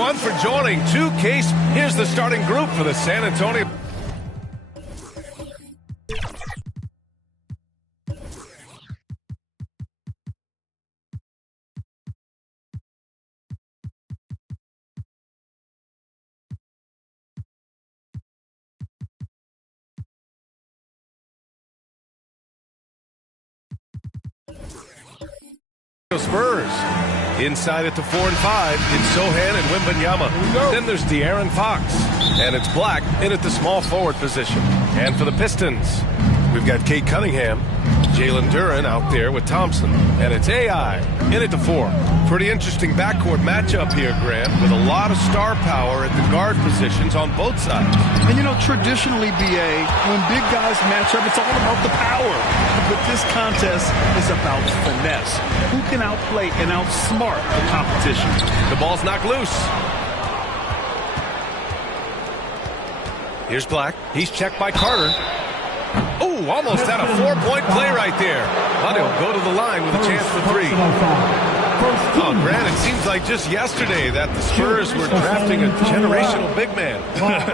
everyone, for joining 2Case. Here's the starting group for the San Antonio. Spurs. Inside at the 4 and 5, it's Sochan and Wembanyama. Then there's De'Aaron Fox. And it's Black in at the small forward position. And for the Pistons, we've got Cade Cunningham, Jalen Duren out there with Thompson. And it's AI in at the 4. Pretty interesting backcourt matchup here, Grant, with a lot of star power at the guard positions on both sides. And you know, traditionally, BA, when big guys match up, it's all about the power. But this contest is about finesse. Who can outplay and outsmart the competition? The ball's knocked loose. Here's Black. He's checked by Carter. Oh, almost had a 4-point play right there. But he'll go to the line with a chance for 3. Oh, Grant, it seems like just yesterday that the Spurs were drafting a generational big man.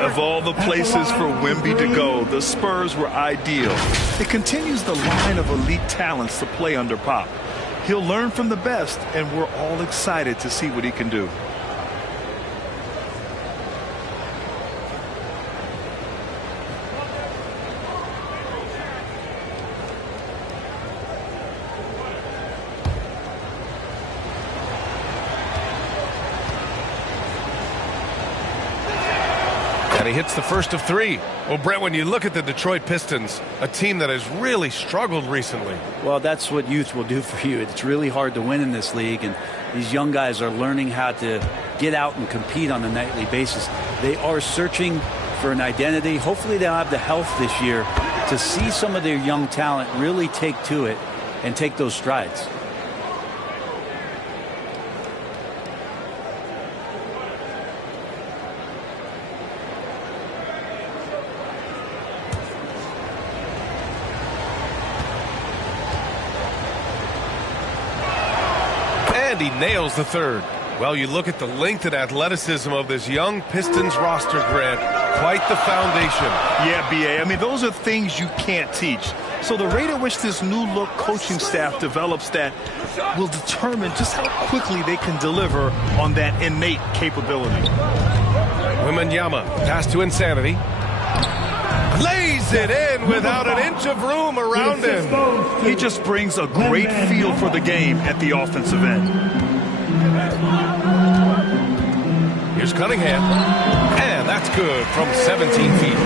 Of all the places for Wemby to go, the Spurs were ideal. It continues the line of elite talents to play under Pop. He'll learn from the best, and we're all excited to see what he can do. And he hits the first of 3. Well, Brett, when you look at the Detroit Pistons, a team that has really struggled recently. Well, that's what youth will do for you. It's really hard to win in this league, and these young guys are learning how to get out and compete on a nightly basis. They are searching for an identity. Hopefully they'll have the health this year to see some of their young talent really take to it and take those strides. And he nails the 3rd. Well, you look at the length and athleticism of this young Pistons roster, Grant. Quite the foundation. Yeah, BA. I mean, those are things you can't teach. So the rate at which this new look coaching staff develops that will determine just how quickly they can deliver on that innate capability. Wembanyama, pass to Insanity. Lays it in without an inch of room around him. He just brings a great feel for the game at the offensive end. Here's Cunningham. And that's good from 17 feet.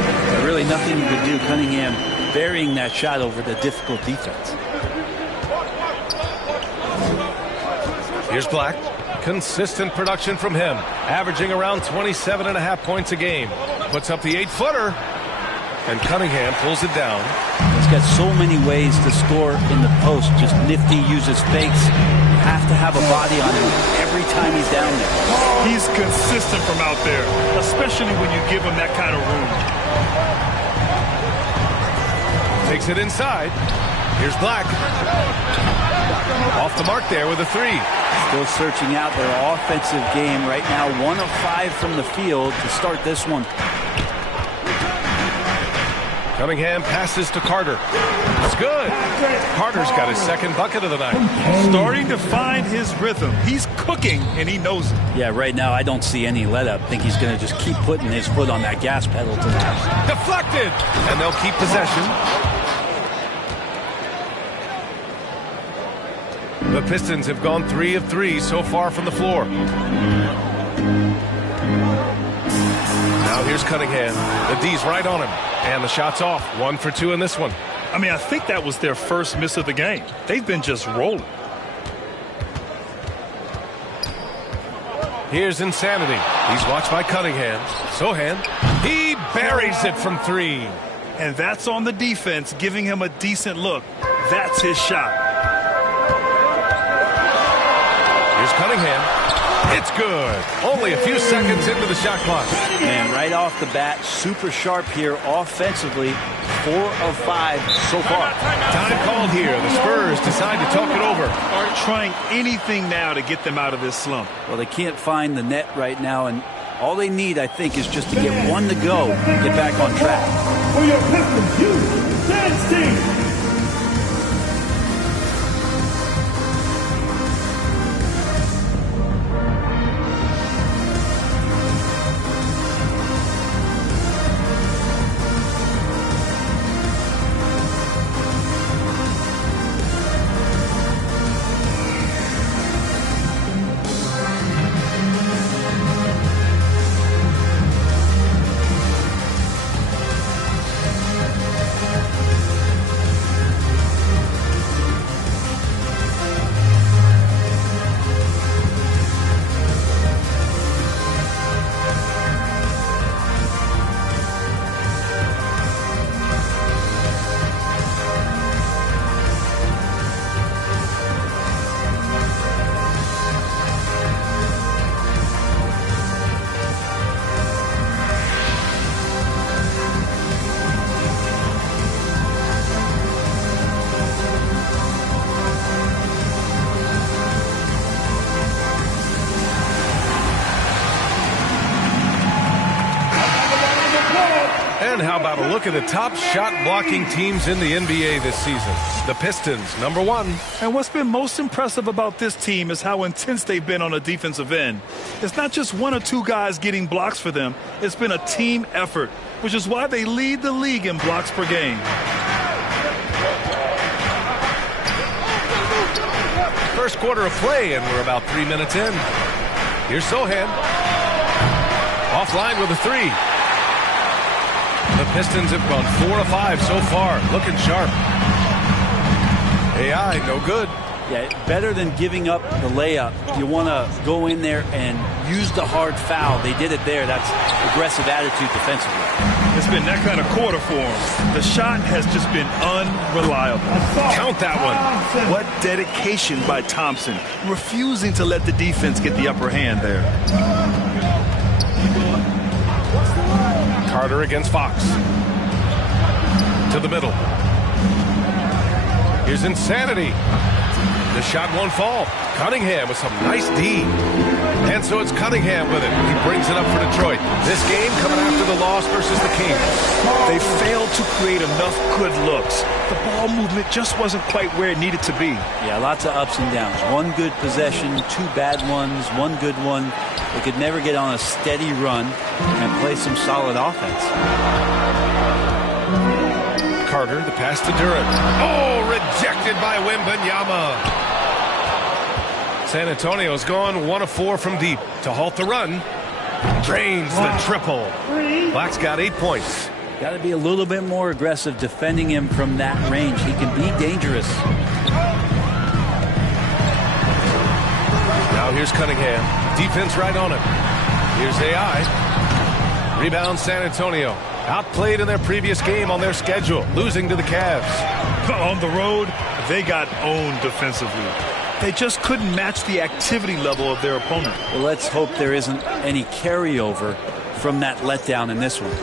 Really nothing you could do. Cunningham burying that shot over the difficult defense. Here's Black. Consistent production from him. Averaging around 27.5 points a game. Puts up the 8-footer. And Cunningham pulls it down. He's got so many ways to score in the post. Just nifty, uses fakes. You have to have a body on him every time he's down there. He's consistent from out there, especially when you give him that kind of room. Takes it inside. Here's Black. Off the mark there with a 3. Still searching out their offensive game right now. 1 of 5 from the field to start this one. Cunningham passes to Carter. It's good. Carter's got his 2nd bucket of the night. Starting to find his rhythm. He's cooking, and he knows it. Yeah, right now I don't see any let-up. I think he's going to just keep putting his foot on that gas pedal tonight. Deflected! And they'll keep possession. The Pistons have gone 3 of 3 so far from the floor. Now here's Cunningham. The D's right on him. And the shot's off. 1 for 2 in this one. I mean, I think that was their first miss of the game. They've been just rolling. Here's Insanity. He's watched by Cunningham. Sochan. He buries it from 3. And that's on the defense, giving him a decent look. That's his shot. Here's Cunningham. It's good. Only a few seconds into the shot clock. Man, right off the bat, super sharp here offensively. 4 of 5 so far. Time called here. The Spurs decide to talk it over. Are trying anything now to get them out of this slump. Well, they can't find the net right now, and all they need, I think, is just to get one to go, get back on track. For your Pistons, Hughes, Sandstein. And how about a look at the top shot blocking teams in the NBA this season? The Pistons, number 1. And what's been most impressive about this team is how intense they've been on the defensive end. It's not just 1 or 2 guys getting blocks for them. It's been a team effort, which is why they lead the league in blocks per game. First quarter of play, and we're about 3 minutes in. Here's Sohan. Offline with a 3. The Pistons have gone 4 of 5 so far. Looking sharp. AI, no good. Yeah, better than giving up the layup. You want to go in there and use the hard foul. They did it there. That's aggressive attitude defensively. It's been that kind of quarter for them. The shot has just been unreliable. Count that one. What dedication by Thompson, refusing to let the defense get the upper hand there. Carter against Fox. To the middle. Here's Insanity. The shot won't fall. Cunningham with some nice D. And so it's Cunningham with it. He brings it up for Detroit. This game coming after the loss versus the Kings. They failed to create enough good looks. The ball movement just wasn't quite where it needed to be. Yeah, lots of ups and downs. 1 good possession, 2 bad ones, 1 good one. They could never get on a steady run and play some solid offense. Carter, the pass to Durant. Oh, rejected by Wembanyama. San Antonio's gone 1 of 4 from deep to halt the run. Drains the triple. Black's got 8 points. Got to be a little bit more aggressive defending him from that range. He can be dangerous. Now here's Cunningham. Defense right on him. Here's AI. Rebound San Antonio. Outplayed in their previous game on their schedule, losing to the Cavs. On the road, they got owned defensively. They just couldn't match the activity level of their opponent. Well, let's hope there isn't any carryover from that letdown in this one.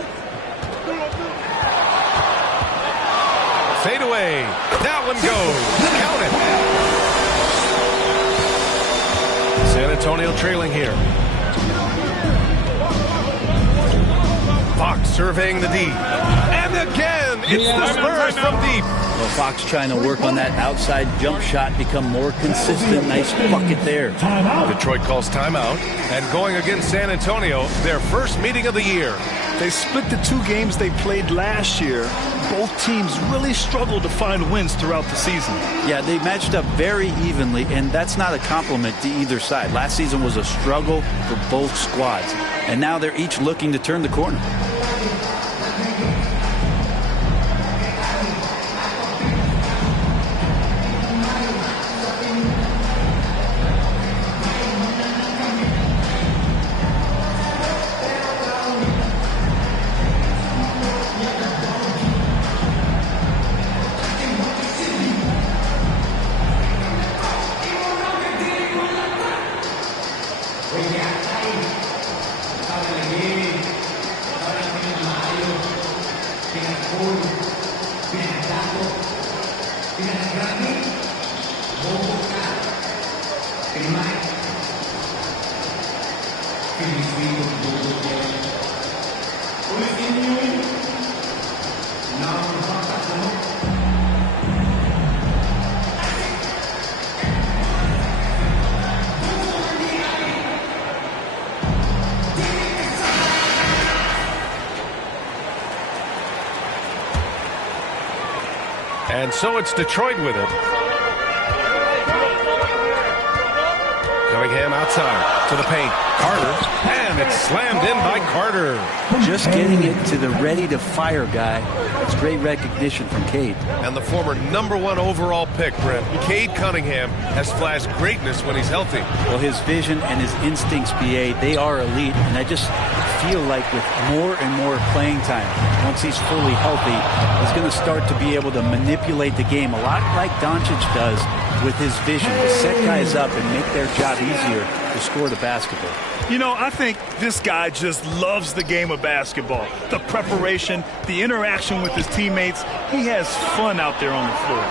Fade away. That one goes. Count it. San Antonio trailing here. Fox surveying the D. And again, it's the Spurs from deep. Well, Fox trying to work on that outside jump shot, become more consistent. Nice bucket there. Detroit calls timeout. And going against San Antonio, their first meeting of the year. They split the 2 games they played last year. Both teams really struggled to find wins throughout the season. Yeah, they matched up very evenly, and that's not a compliment to either side. Last season was a struggle for both squads, and now they're each looking to turn the corner. And so it's Detroit with it. Cunningham outside to the paint. Carter, and it's slammed in by Carter. Just getting it to the ready-to-fire guy. It's great recognition from Cade. And the former #1 overall pick, Brent, Cade Cunningham, has flashed greatness when he's healthy. Well, his vision and his instincts, BA, they are elite. And I just feel like with more and more playing time, once he's fully healthy, he's going to start to be able to manipulate the game a lot like Doncic does with his vision to set guys up and make their job easier to score the basketball. You know, I think this guy just loves the game of basketball. The preparation, the interaction with his teammates. He has fun out there on the floor.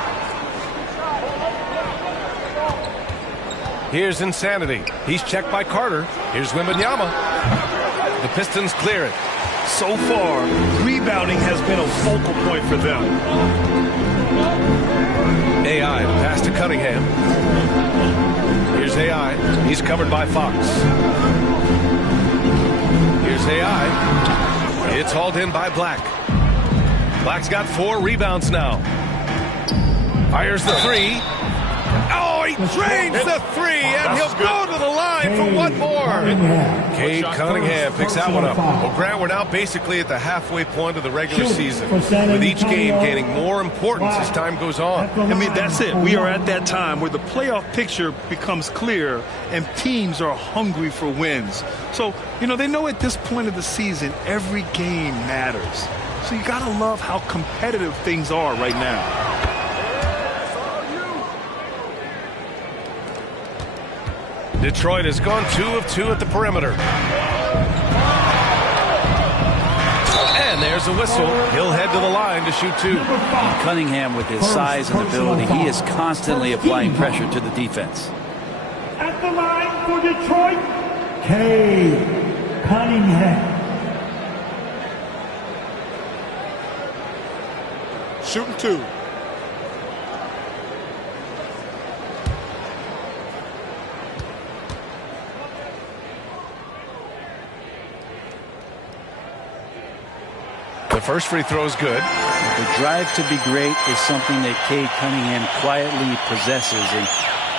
Here's Insanity. He's checked by Carter. Here's Wembanyama. The Pistons clear it. So far, rebounding has been a focal point for them. AI, pass to Cunningham. Here's AI. He's covered by Fox. Here's AI. It's hauled in by Black. Black's got 4 rebounds now. Fires the 3. Oh, he drains the 3, and he'll go to the line for one more. Cade Cunningham picks that one up. Well, Grant, we're now basically at the halfway point of the regular season, with each game gaining more importance as time goes on. I mean, that's it. We are at that time where the playoff picture becomes clear and teams are hungry for wins. So, you know, they know at this point of the season, every game matters. So you got to love how competitive things are right now. Detroit has gone 2 of 2 at the perimeter. And there's a whistle. He'll head to the line to shoot 2. Cunningham, with his size and ability, he is constantly applying pressure to the defense. At the line for Detroit, Cade Cunningham. Shooting 2. The first free throw is good. The drive to be great is something that Cade Cunningham quietly possesses, and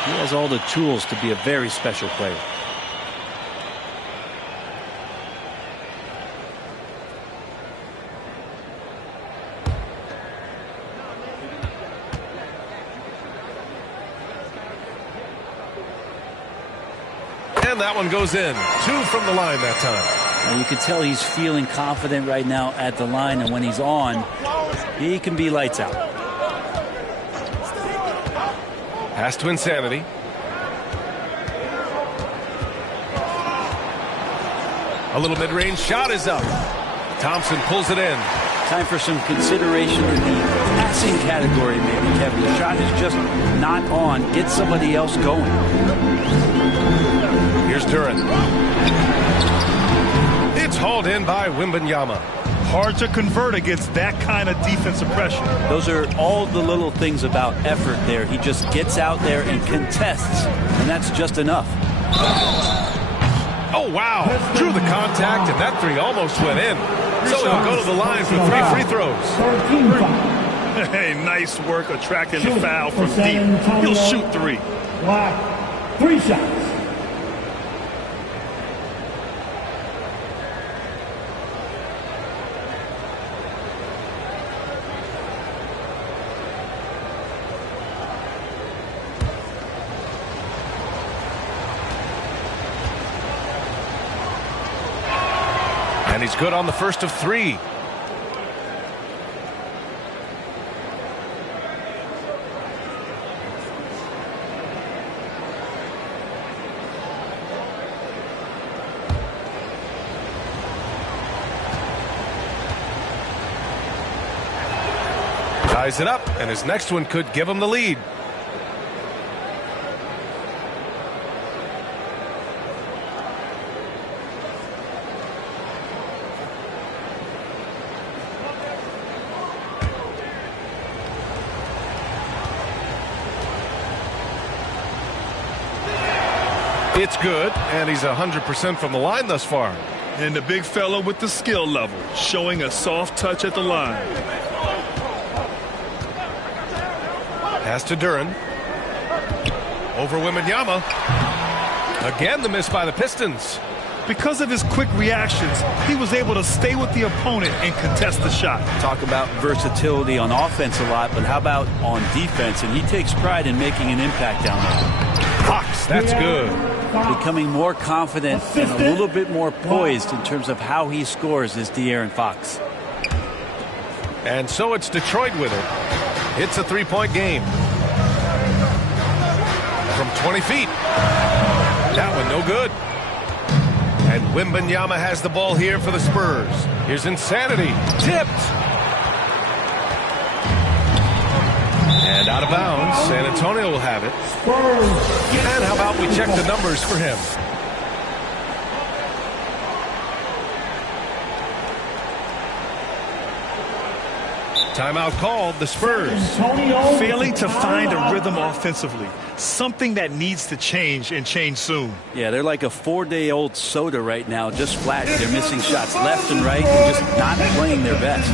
he has all the tools to be a very special player. And that one goes in. 2 from the line that time. And you can tell he's feeling confident right now at the line, and when he's on, he can be lights out. Pass to Insanity. A little mid-range shot is up. Thompson pulls it in. Time for some consideration in the passing category, maybe, Kevin. The shot is just not on. Get somebody else going. Here's Duran. It's hauled in by Wembanyama. Hard to convert against that kind of defensive pressure. Those are all the little things about effort there. He just gets out there and contests, and that's just enough. Oh, wow. Drew the contact, and that 3 almost went in. So he'll go to the line for 3 free throws. Hey, nice work attracting the foul from deep. He'll shoot 3. Black, 3 shots. And he's good on the first of 3. Ties it up, and his next one could give him the lead. It's good, and he's 100% from the line thus far. And the big fella with the skill level, showing a soft touch at the line. Pass to Duren. Over Wembanyama. Again, the miss by the Pistons. Because of his quick reactions, he was able to stay with the opponent and contest the shot. Talk about versatility on offense a lot, but how about on defense? And he takes pride in making an impact down there. Fox, that's good. Becoming more confident and a little bit more poised in terms of how he scores is De'Aaron Fox. And so it's Detroit with it. It's a three-point game. From 20 feet. That one no good. And Wembanyama has the ball here for the Spurs. Here's Insanity. Tipped. And out of bounds. San Antonio will have it. And how about we check the numbers for him? Timeout called, the Spurs. Failing to find a rhythm offensively. Something that needs to change and change soon. Yeah, they're like a 4-day-old soda right now, just flat. They're missing shots left and right and just not playing their best.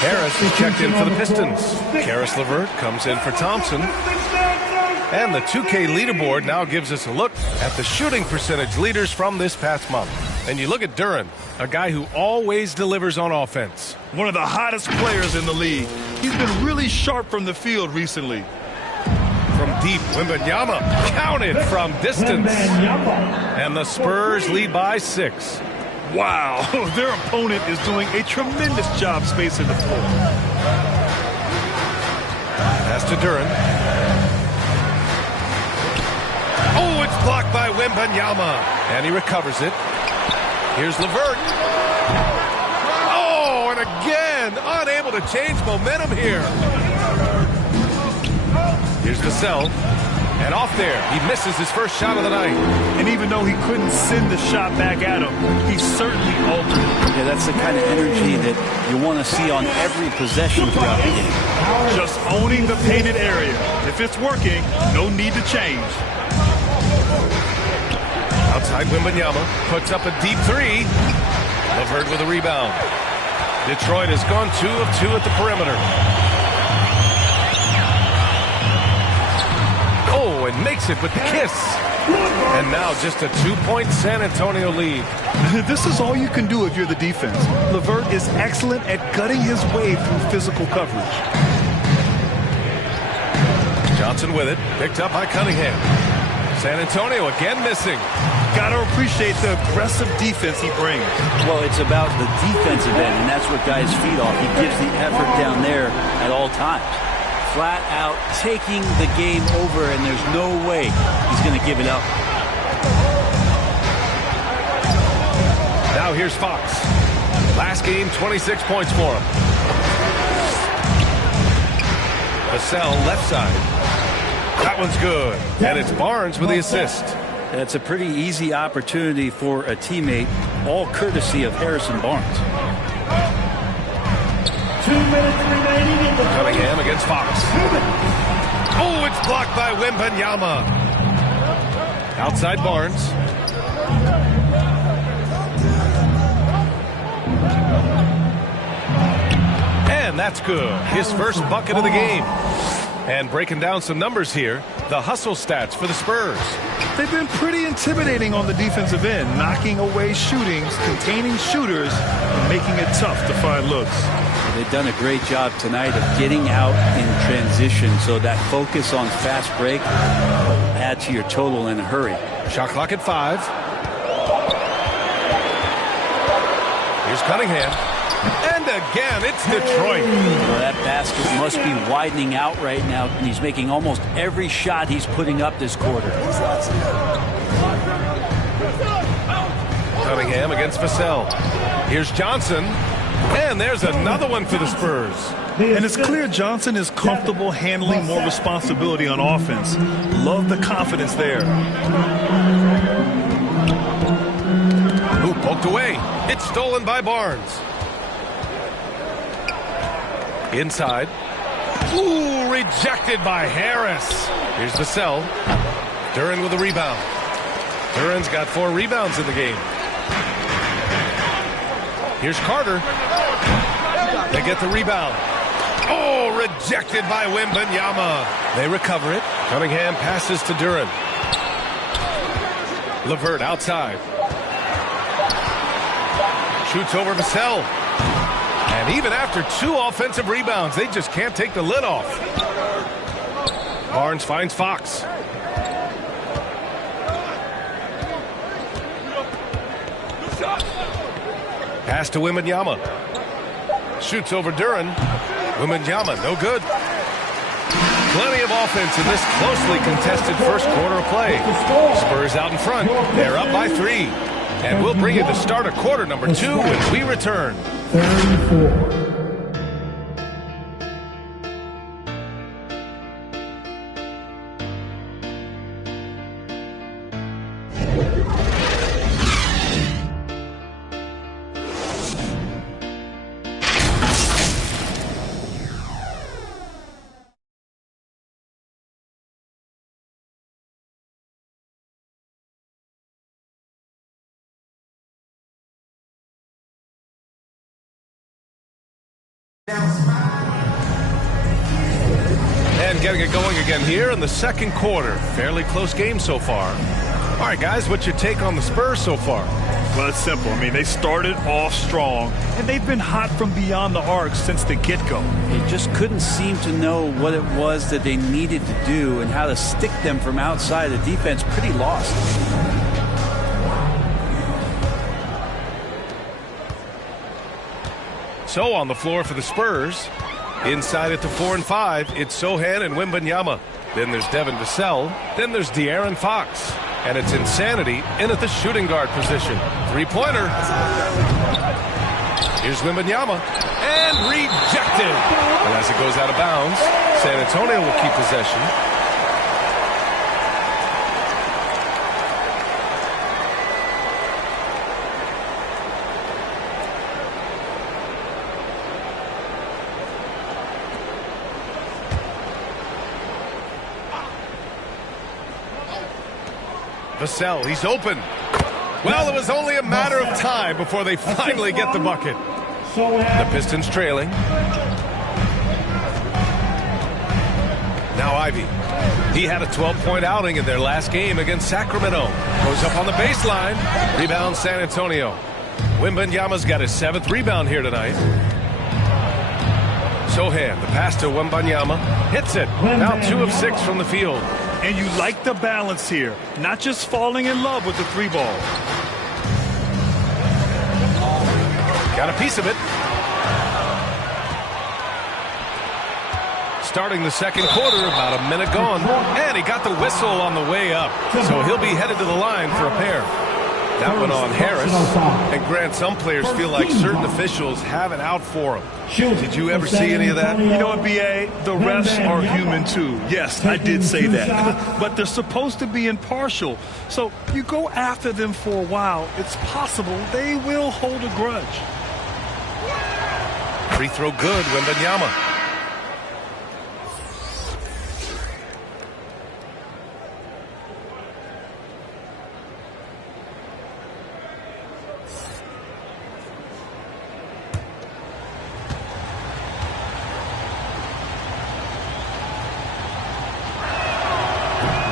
Harris checked in for the Pistons. Caris LeVert comes in for Thompson. And the 2K leaderboard now gives us a look at the shooting percentage leaders from this past month. And you look at Duren, a guy who always delivers on offense. One of the hottest players in the league. He's been really sharp from the field recently. From deep, Wembanyama counted from distance. And the Spurs lead by 6. Wow, their opponent is doing a tremendous job spacing the floor. Pass to Duren. Oh, it's blocked by Wembanyama. And he recovers it. Here's LeVert. Oh, and again, unable to change momentum here. Here's Vassell. And off there, he misses his first shot of the night. And even though he couldn't send the shot back at him, he certainly altered it. Yeah, that's the kind of energy that you want to see on every possession throughout the game. Just owning the painted area. If it's working, no need to change. Outside Wembanyama puts up a deep three. LeVert with a rebound. Detroit has gone 2 of 2 at the perimeter. Oh, and makes it with the kiss. And now just a 2-point San Antonio lead. This is all you can do if you're the defense. LeVert is excellent at gutting his way through physical coverage. Johnson with it, picked up by Cunningham. San Antonio again missing. Got to appreciate the aggressive defense he brings. Well, it's about the defensive end, and that's what guys feed off. He gives the effort down there at all times. Flat out taking the game over, and there's no way he's going to give it up. Now here's Fox. Last game, 26 points for him. Vassell left side. That one's good. And it's Barnes with the assist. That's a pretty easy opportunity for a teammate, all courtesy of Harrison Barnes. 2 minutes remaining in the Cunningham against Fox. Oh, it's blocked by Wembanyama. Outside Barnes. And that's good. His first bucket of the game. And breaking down some numbers here, the hustle stats for the Spurs. They've been pretty intimidating on the defensive end, knocking away shootings, containing shooters, and making it tough to find looks. They've done a great job tonight of getting out in transition, so that focus on fast break will add to your total in a hurry. Shot clock at 5. Here's Cunningham. And again, it's Detroit. Well, that basket must be widening out right now, and he's making almost every shot he's putting up this quarter. Cunningham against Vassell. Here's Johnson. And there's another one for the Spurs. And it's clear Johnson is comfortable handling more responsibility on offense. Love the confidence there. Ooh, poked away. It's stolen by Barnes. Inside. Ooh, rejected by Harris. Here's Vassell. Duren with a rebound. Duren's got 4 rebounds in the game. Here's Carter. They get the rebound. Oh, rejected by Wembanyama. They recover it. Cunningham passes to Duren. LeVert outside. Shoots over Vassell. And even after 2 offensive rebounds, they just can't take the lid off. Barnes finds Fox. Pass to Wembanyama. Shoots over Duren. Wembanyama, no good. Plenty of offense in this closely contested first quarter of play. Spurs out in front. They're up by 3. And we'll bring you the start of quarter number 2 when we return. 34. And getting it going again here in the second quarter. Fairly close game so far. All right, guys, what's your take on the Spurs so far? Well, it's simple. I mean, they started off strong, and they've been hot from beyond the arc since the get-go. They just couldn't seem to know what it was that they needed to do and how to stick them from outside. The defense pretty lost. So on the floor for the Spurs. Inside at the 4 and 5, it's Sochan and Wembanyama. Then there's Devin Vassell. Then there's De'Aaron Fox. And it's Insanity in at the shooting guard position. 3-pointer. Here's Wembanyama. And rejected. And as it goes out of bounds, San Antonio will keep possession. Vassell, he's open. Well, it was only a matter of time before they finally get the bucket. The Pistons trailing. Now Ivy. He had a 12-point outing in their last game against Sacramento. Goes up on the baseline. Rebound San Antonio. Wembanyama's got his 7th rebound here tonight. Sochan, the pass to Wembanyama. Hits it. Now 2 of 6 from the field. And you like the balance here, not just falling in love with the 3-ball. Got a piece of it. Starting the second quarter, about a minute gone. And he got the whistle on the way up. So he'll be headed to the line for a pair. That one on Harris. And Grant, some players feel like certain officials have it out for them. Did you ever see any of that? You know what, B.A.? The refs are human too. Yes, I did say that. But they're supposed to be impartial. So you go after them for a while, it's possible they will hold a grudge. Free throw good, Wembanyama.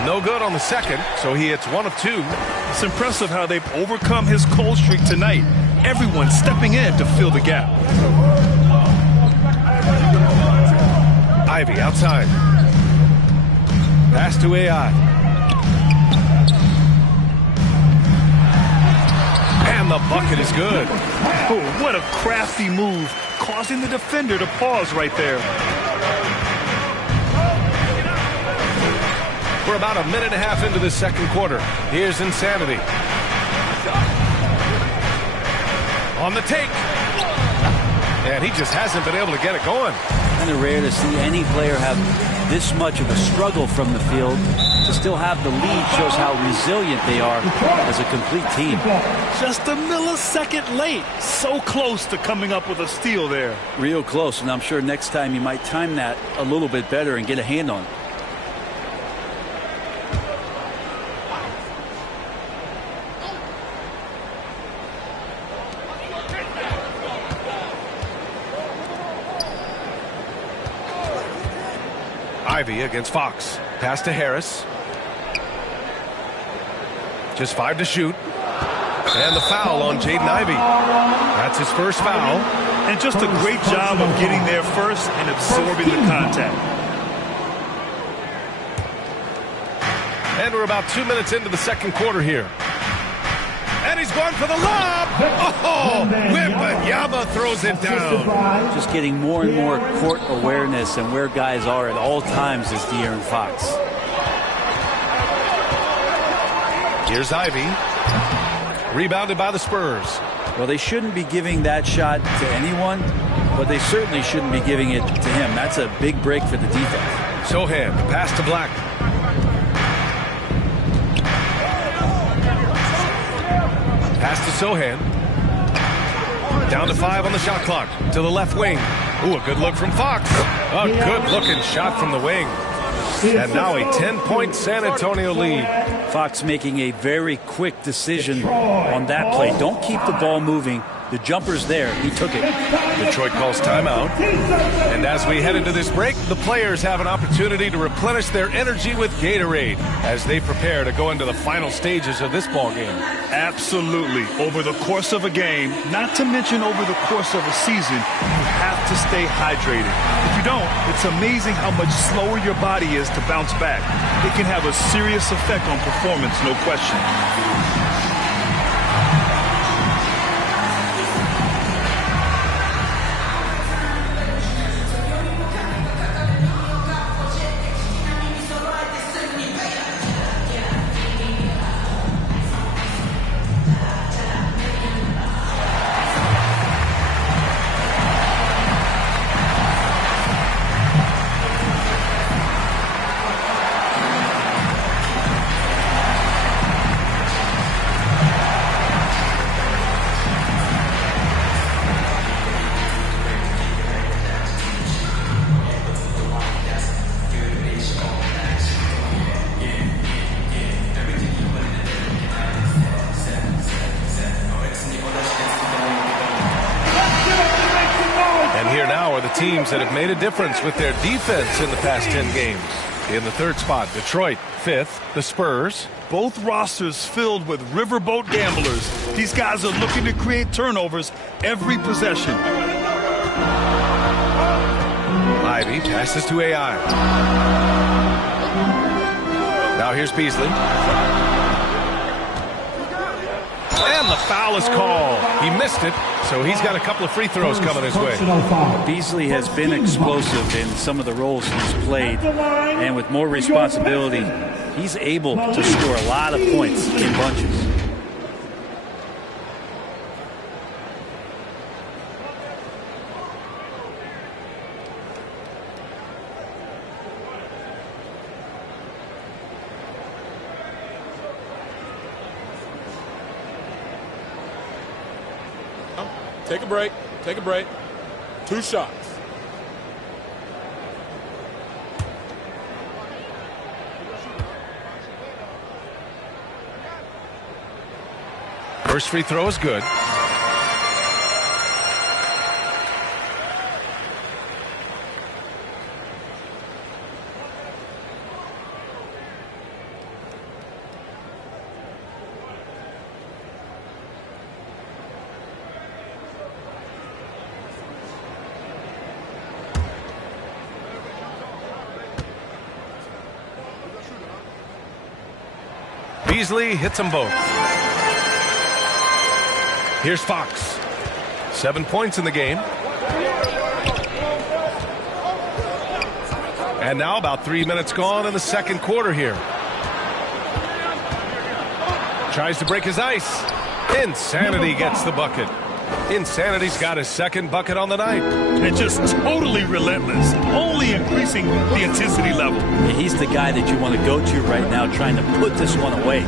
No good on the second, so he hits 1 of 2. It's impressive how they've overcome his cold streak tonight. Everyone stepping in to fill the gap. Ivy outside. Pass to AI. And the bucket is good. Oh, what a crafty move, causing the defender to pause right there. We're about a minute and a half into this second quarter. Here's Insanity. On the take. And he just hasn't been able to get it going. Kind of rare to see any player have this much of a struggle from the field. To still have the lead shows how resilient they are as a complete team. Just a millisecond late. So close to coming up with a steal there. Real close, and I'm sure next time you might time that a little bit better and get a hand on it. Ivy against Fox. Pass to Harris. Just 5 to shoot. And the foul on Jaden Ivey. That's his first foul. And just a great job of getting there first and absorbing the contact. And we're about 2 minutes into the second quarter here. And he's going for the lob. Oh, Wembanyama throws it down. Just getting more and more court awareness and where guys are at all times is De'Aaron Fox. Here's Ivy. Rebounded by the Spurs. Well, they shouldn't be giving that shot to anyone, but they certainly shouldn't be giving it to him. That's a big break for the defense. Sohan, the pass to Black. Pass to Sohan. Down to 5 on the shot clock. To the left wing. Ooh, a good look from Fox. A good-looking shot from the wing. And now a 10-point San Antonio lead. Fox making a very quick decision on that play. Don't keep the ball moving. The jumper's there. He took it. Detroit calls timeout. And as we head into this break, the players have an opportunity to replenish their energy with Gatorade as they prepare to go into the final stages of this ball game. Absolutely. Over the course of a game, not to mention over the course of a season, you have to stay hydrated. If you don't, it's amazing how much slower your body is to bounce back. It can have a serious effect on performance, no question. Teams that have made a difference with their defense in the past 10 games. In the third spot, Detroit. 5th, the Spurs. Both rosters filled with riverboat gamblers. These guys are looking to create turnovers every possession. Ivy passes to AI. Now here's Beasley. And the foul is called. He missed it, so he's got a couple of free throws coming his way. Beasley has been explosive in some of the roles he's played, and with more responsibility, he's able to score a lot of points in bunches. Take a break. Take a break. 2 shots. First free throw is good. Beasley hits them both. Here's Fox. 7 points in the game. And now about 3 minutes gone in the second quarter here. Tries to break his ice. Insanity gets the bucket. Insanity's got his second bucket on the night. And just totally relentless, only increasing the intensity level. He's the guy that you want to go to right now, trying to put this one away.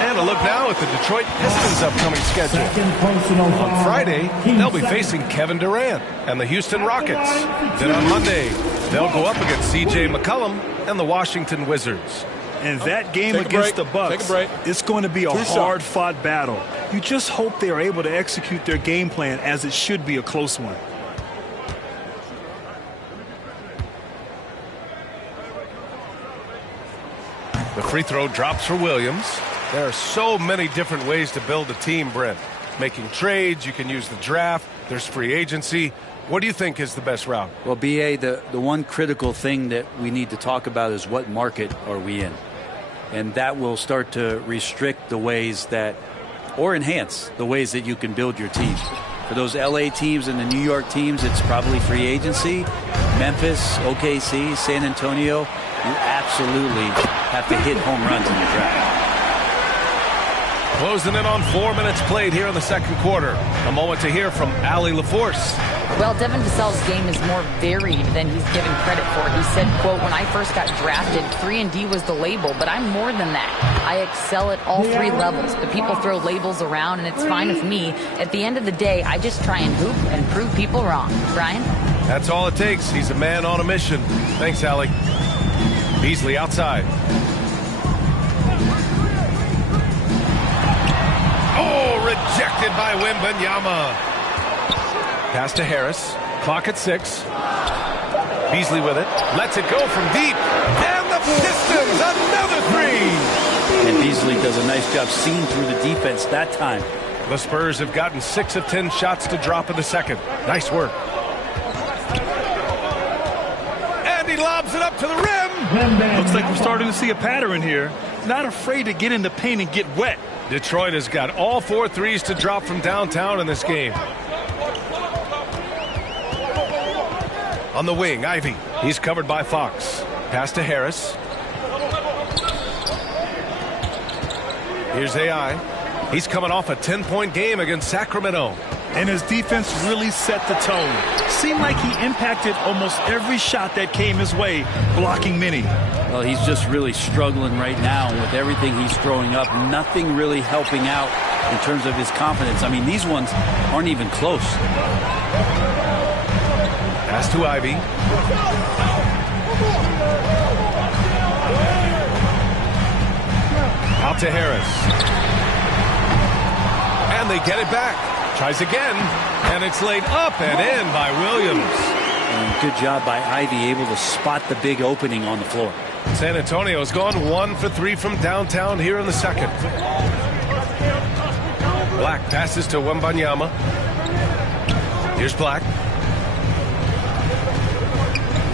And a look now at the Detroit Pistons' upcoming schedule. On Friday, they'll be facing Kevin Durant and the Houston Rockets. Then on Monday, they'll go up against C.J. McCollum and the Washington Wizards. And that game against the Bucks, it's going to be a hard-fought battle. You just hope they are able to execute their game plan, as it should be a close one. The free throw drops for Williams. There are so many different ways to build a team, Brent. Making trades, you can use the draft, there's free agency. What do you think is the best route? Well, B.A., the one critical thing that we need to talk about is what market are we in? And that will start to restrict the ways that, or enhance the ways that you can build your team. For those L.A. teams and the New York teams, it's probably free agency. Memphis, OKC, San Antonio, you absolutely have to hit home runs in the draft. Closing in on 4 minutes played here in the second quarter. A moment to hear from Allie LaForce. Well, Devin Vassell's game is more varied than he's given credit for. He said, quote, "When I first got drafted, 3-and-D was the label, but I'm more than that. I excel at all three levels. But people throw labels around, and it's fine with me. At the end of the day, I just try and hoop and prove people wrong." Brian? That's all it takes. He's a man on a mission. Thanks, Allie. Beasley outside. Oh, rejected by Wembanyama. Pass to Harris. Clock at 6. Beasley with it. Lets it go from deep. And the Pistons, another three. And Beasley does a nice job seeing through the defense that time. The Spurs have gotten 6 of 10 shots to drop in the second. Nice work. And he lobs it up to the rim. Looks like we're starting to see a pattern here. Not afraid to get in the paint and get wet. Detroit has got all 4 threes to drop from downtown in this game. On the wing, Ivy. He's covered by Fox. Pass to Harris. Here's AI. He's coming off a 10-point game against Sacramento. And his defense really set the tone. Seemed like he impacted almost every shot that came his way, blocking many. Well, he's just really struggling right now with everything he's throwing up. Nothing really helping out in terms of his confidence. I mean, these ones aren't even close. Pass to Ivy. Out to Harris. And they get it back. Tries again. And it's laid up and in by Williams. And good job by Ivy, able to spot the big opening on the floor. San Antonio's gone 1 for 3 from downtown here in the second. Black passes to Wembanyama. Here's Black.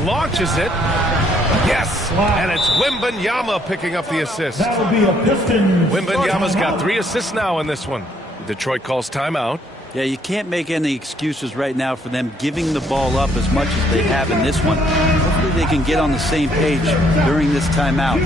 Launches it. Yes! And it's Wembanyama picking up the assist. That'll be a Pistons. Wembanyama's got 3 assists now in this one. Detroit calls timeout. Yeah, you can't make any excuses right now for them giving the ball up as much as they have in this one. Hopefully they can get on the same page during this timeout.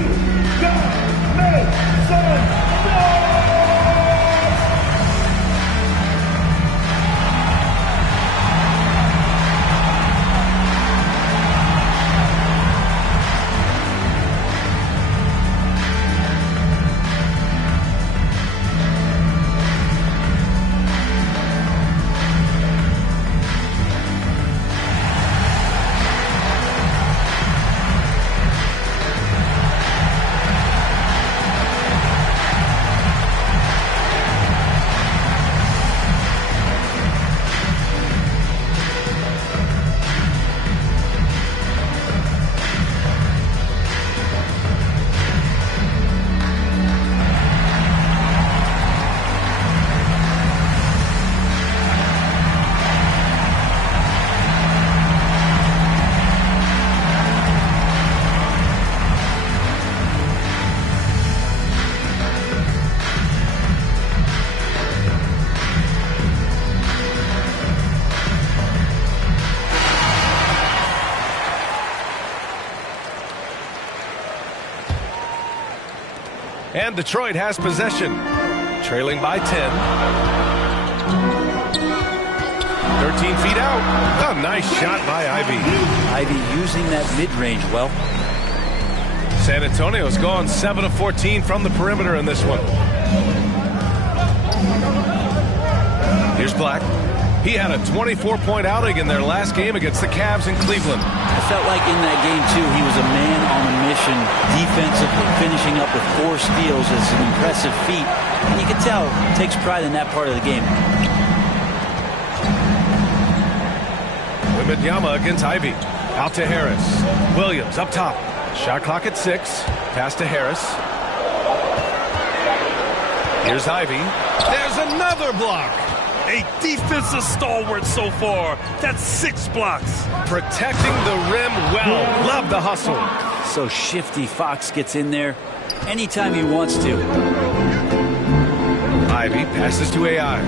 And Detroit has possession, trailing by 10. 13 feet out. A nice shot by Ivey. Ivey using that mid-range well. San Antonio's gone 7 of 14 from the perimeter in this one. Here's Black. He had a 24-point outing in their last game against the Cavs in Cleveland. I felt like in that game, too, he was a man on a mission defensively, finishing up with 4 steals is an impressive feat. And you can tell he takes pride in that part of the game. Wembanyama against Ivey. Out to Harris. Williams up top. Shot clock at 6. Pass to Harris. Here's Ivey. There's another block. A defensive stalwart so far. That's 6 blocks. Protecting the rim well. Love the hustle. So shifty. Fox gets in there anytime he wants to. Ivey passes to AI.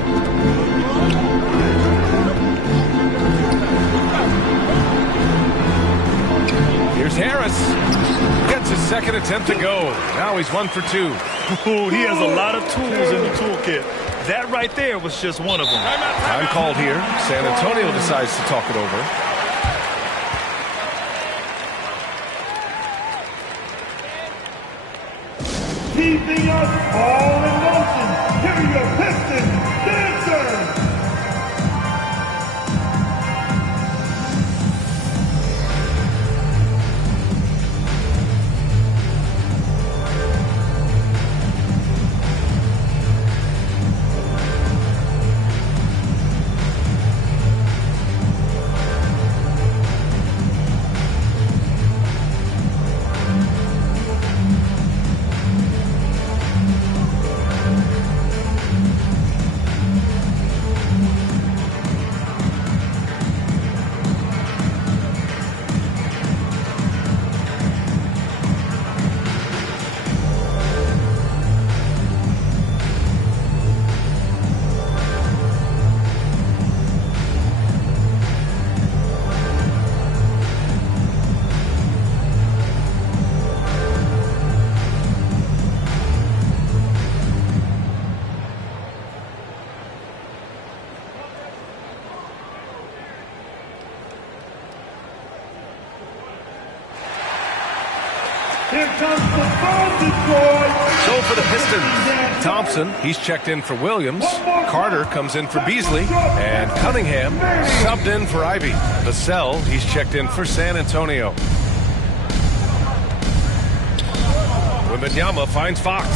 Here's Harris. Gets his second attempt to go. Now he's 1 for 2. Ooh, he has a lot of tools in the toolkit. That right there was just one of them. Time called here. San Antonio decides to talk it over. Keeping us all in motion. Here are your Pistons dancers. Here comes the phone, Detroit. So for the Pistons, Thompson, he's checked in for Williams. Carter comes in for Beasley. And Cunningham subbed in for Ivey. Vassell, he's checked in for San Antonio. Wembanyama finds Fox.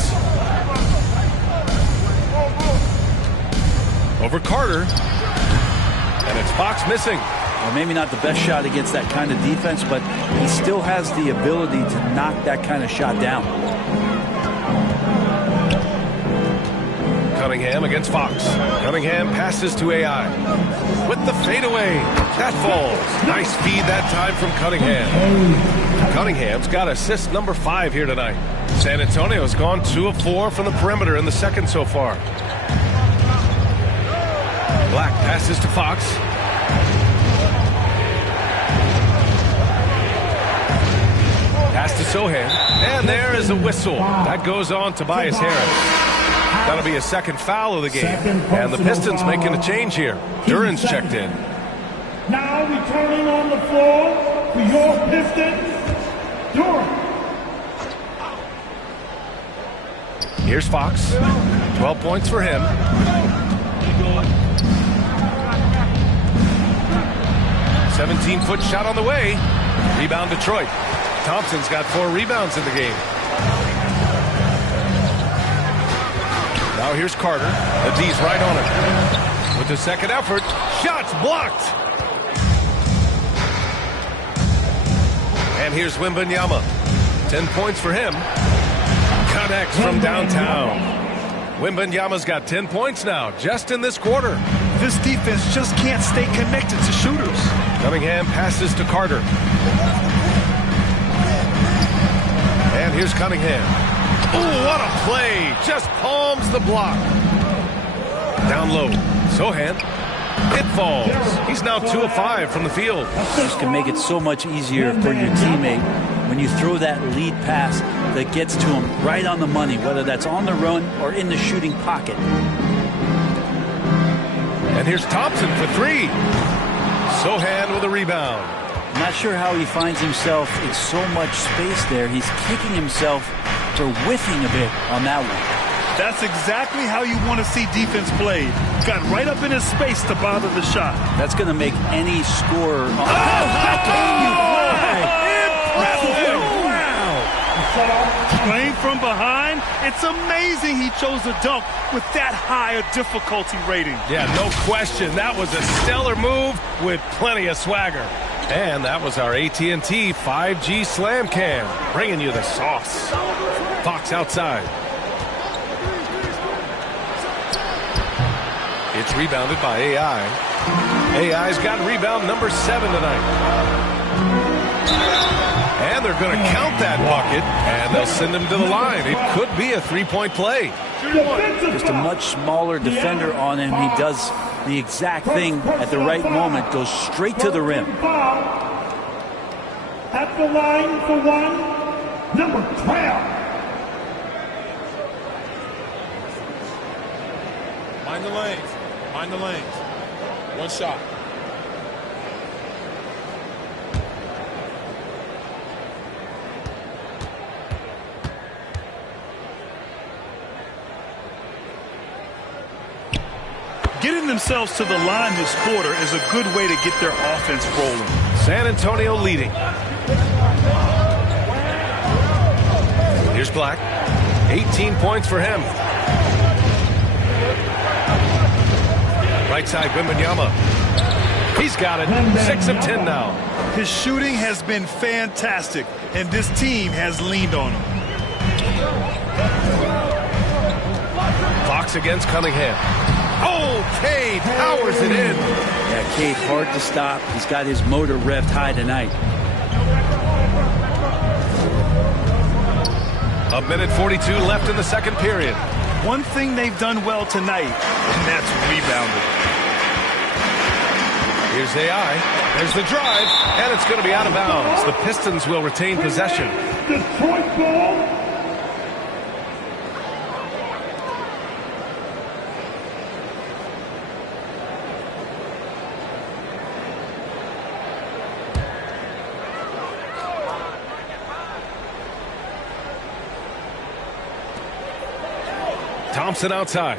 Over Carter. And it's Fox missing. Well, maybe not the best shot against that kind of defense, but he still has the ability to knock that kind of shot down. Cunningham against Fox. Cunningham passes to AI. With the fadeaway. That falls. Nice feed that time from Cunningham. Cunningham's got assist number 5 here tonight. San Antonio's gone 2 of 4 from the perimeter in the second so far. Black passes to Fox. Pass to Sohan. And there is a whistle. That goes on Tobias Harris. That'll be a second foul of the game. And the Pistons making a change here. Duran's checked in. Now returning on the floor for your Pistons, Duran. Here's Fox. 12 points for him. A 17-foot shot on the way. Rebound Detroit. Thompson's got 4 rebounds in the game. Now here's Carter. The D's right on it. With the second effort, shots blocked. And here's Wembanyama. 10 points for him. Connects from downtown. Wembanyama's got 10 points now, just in this quarter. This defense just can't stay connected to shooters. Cunningham passes to Carter. And here's Cunningham. Oh, what a play. Just palms the block. Down low. Sohan. It falls. He's now 2 of 5 from the field. This can make it so much easier for your teammate when you throw that lead pass that gets to him right on the money, whether that's on the run or in the shooting pocket. And here's Thompson for three. Sohan with a rebound. I'm not sure how he finds himself in so much space there. He's kicking himself for whiffing a bit on that one. That's exactly how you want to see defense played. Got right up in his space to bother the shot. That's going to make any scorer. How can you Impressive! Wow! Playing from behind, it's amazing he chose a dunk with that high a difficulty rating. Yeah, no question. That was a stellar move with plenty of swagger. And that was our AT&T 5G Slam Cam, bringing you the sauce. Fox outside. It's rebounded by AI. AI's got rebound number 7 tonight. And they're going to count that bucket, and they'll send him to the line. It could be a three-point play. Just a much smaller defender on him. He does the exact thing at the right moment, goes straight to the rim. At the line for one, number 12. Mind the lanes. Mind the lanes. One shot. Getting themselves to the line this quarter is a good way to get their offense rolling. San Antonio leading. Here's Black. 18 points for him. Right side, Wembanyama. He's got it. 6 of 10 now. His shooting has been fantastic, and this team has leaned on him. Fox against Cunningham. Oh, Cade powers it in. Yeah, Cade hard to stop. He's got his motor revved high tonight. A minute 42 left in the second period. One thing they've done well tonight, and that's rebounded. Here's AI. There's the drive, and it's going to be out of bounds. The Pistons will retain possession. Detroit ball. Thompson outside.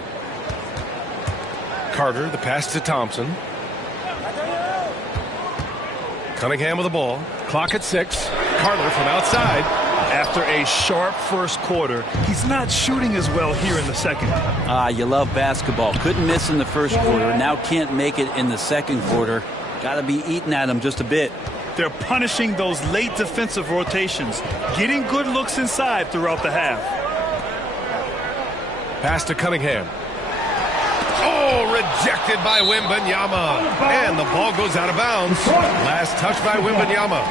Carter, the pass to Thompson. Cunningham with the ball. Clock at 6. Carter from outside. After a sharp first quarter, he's not shooting as well here in the second. You love basketball. Couldn't miss in the first quarter. Now can't make it in the second quarter. Got to be eating at him just a bit. They're punishing those late defensive rotations, getting good looks inside throughout the half. Pass to Cunningham. Oh, rejected by Wembanyama. And the ball goes out of bounds. Last touch by Wembanyama.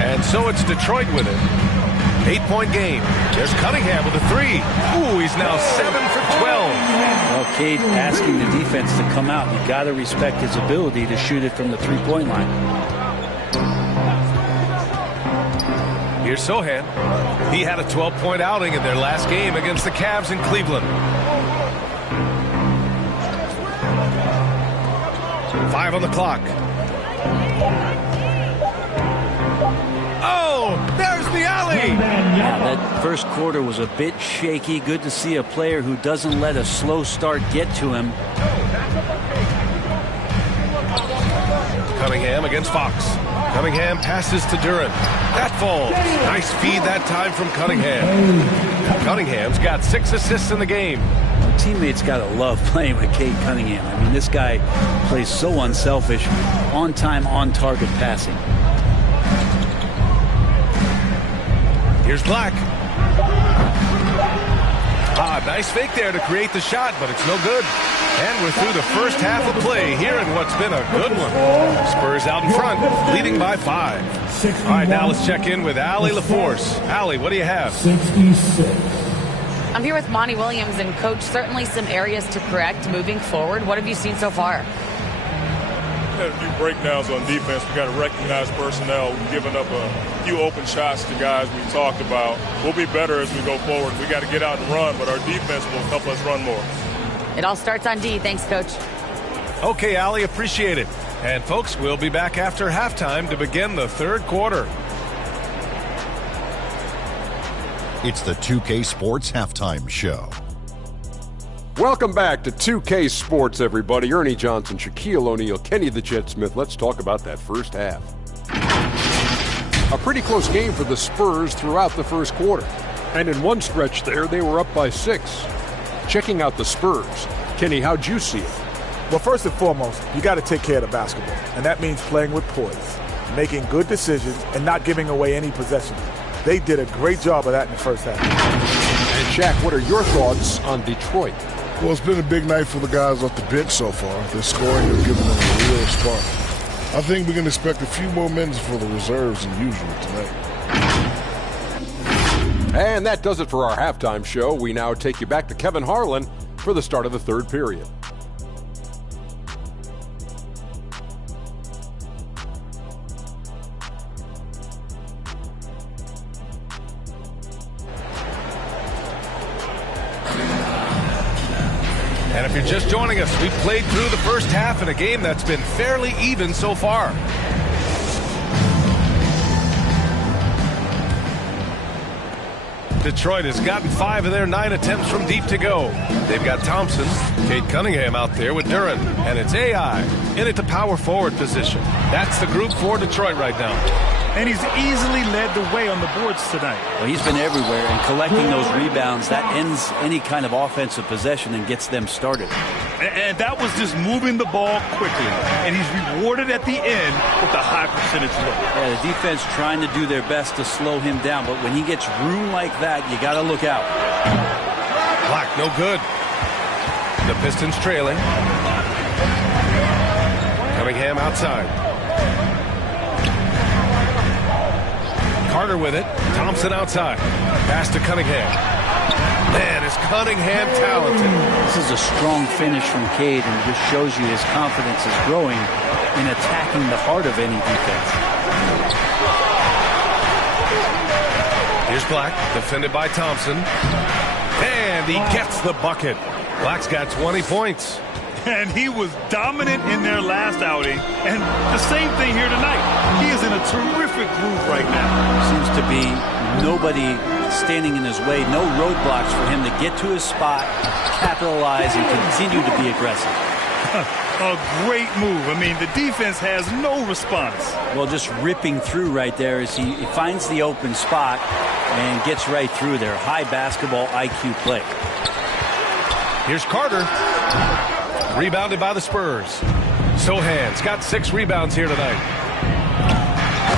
And so it's Detroit with it. 8-point game. There's Cunningham with a 3. Ooh, he's now 7 for 12. Well, Cade asking the defense to come out. You got to respect his ability to shoot it from the three-point line. Here's Sohan. He had a 12-point outing in their last game against the Cavs in Cleveland. 5 on the clock. Oh, there's the alley. Yeah, that first quarter was a bit shaky. Good to see a player who doesn't let a slow start get to him. Cunningham against Fox. Cunningham passes to Duren. That falls. Nice feed that time from Cunningham. Cunningham's got 6 assists in the game. Teammates got to love playing with Cade Cunningham. I mean, this guy plays so unselfish, on-time, on-target passing. Here's Black. Nice fake there to create the shot, but it's no good. And we're through the first half of play here in what's been a good one. Spurs out in front, leading by 5. All right, now let's check in with Allie LaForce. Allie, what do you have? 66. I'm here with Monty Williams, and Coach, certainly some areas to correct moving forward. What have you seen so far? We had a few breakdowns on defense. We got to recognize personnel. We've given up a few open shots to guys we talked about. We'll be better as we go forward. We got to get out and run, but our defense will help us run more. It all starts on D. Thanks, Coach. Okay, Allie, appreciate it. And folks, we'll be back after halftime to begin the third quarter. It's the 2K Sports Halftime Show. Welcome back to 2K Sports, everybody. Ernie Johnson, Shaquille O'Neal, Kenny the Jet Smith. Let's talk about that first half. A pretty close game for the Spurs throughout the first quarter. And in one stretch there, they were up by 6. Checking out the Spurs. Kenny, how'd you see it? Well, first and foremost, you got to take care of the basketball. And that means playing with poise, making good decisions, and not giving away any possession. They did a great job of that in the first half. And Shaq, what are your thoughts on Detroit? Well, it's been a big night for the guys off the bench so far. Their scoring has given them a real spark. I think we can expect a few more minutes for the reserves than usual tonight. And that does it for our halftime show. We now take you back to Kevin Harlan for the start of the third period. And if you're just joining us, we've played through the first half in a game that's been fairly even so far. Detroit has gotten 5 of their 9 attempts from deep to go. They've got Thompson, Cade Cunningham out there with Duren, and it's AI in at the power forward position. That's the group for Detroit right now. And he's easily led the way on the boards tonight. Well, he's been everywhere, and collecting those rebounds, that ends any kind of offensive possession and gets them started. And that was just moving the ball quickly. And he's rewarded at the end with a high percentage look. Yeah, the defense trying to do their best to slow him down, but when he gets room like that, you got to look out. Black, no good. The Pistons trailing. Cunningham outside. Carter with it. Thompson outside. Pass to Cunningham. Man, is Cunningham talented. This is a strong finish from Cade, and just shows you his confidence is growing in attacking the heart of any defense. Here's Black, defended by Thompson. And he gets the bucket. Black's got 20 points. And he was dominant in their last outing. And the same thing here tonight. He is in a terrific groove right now. Seems to be nobody standing in his way, no roadblocks for him to get to his spot, capitalize, and continue to be aggressive. A great move. I mean, the defense has no response. Well, just ripping through right there as he finds the open spot and gets right through there. High basketball IQ play. Here's Carter. Rebounded by the Spurs. Sohan's got 6 rebounds here tonight.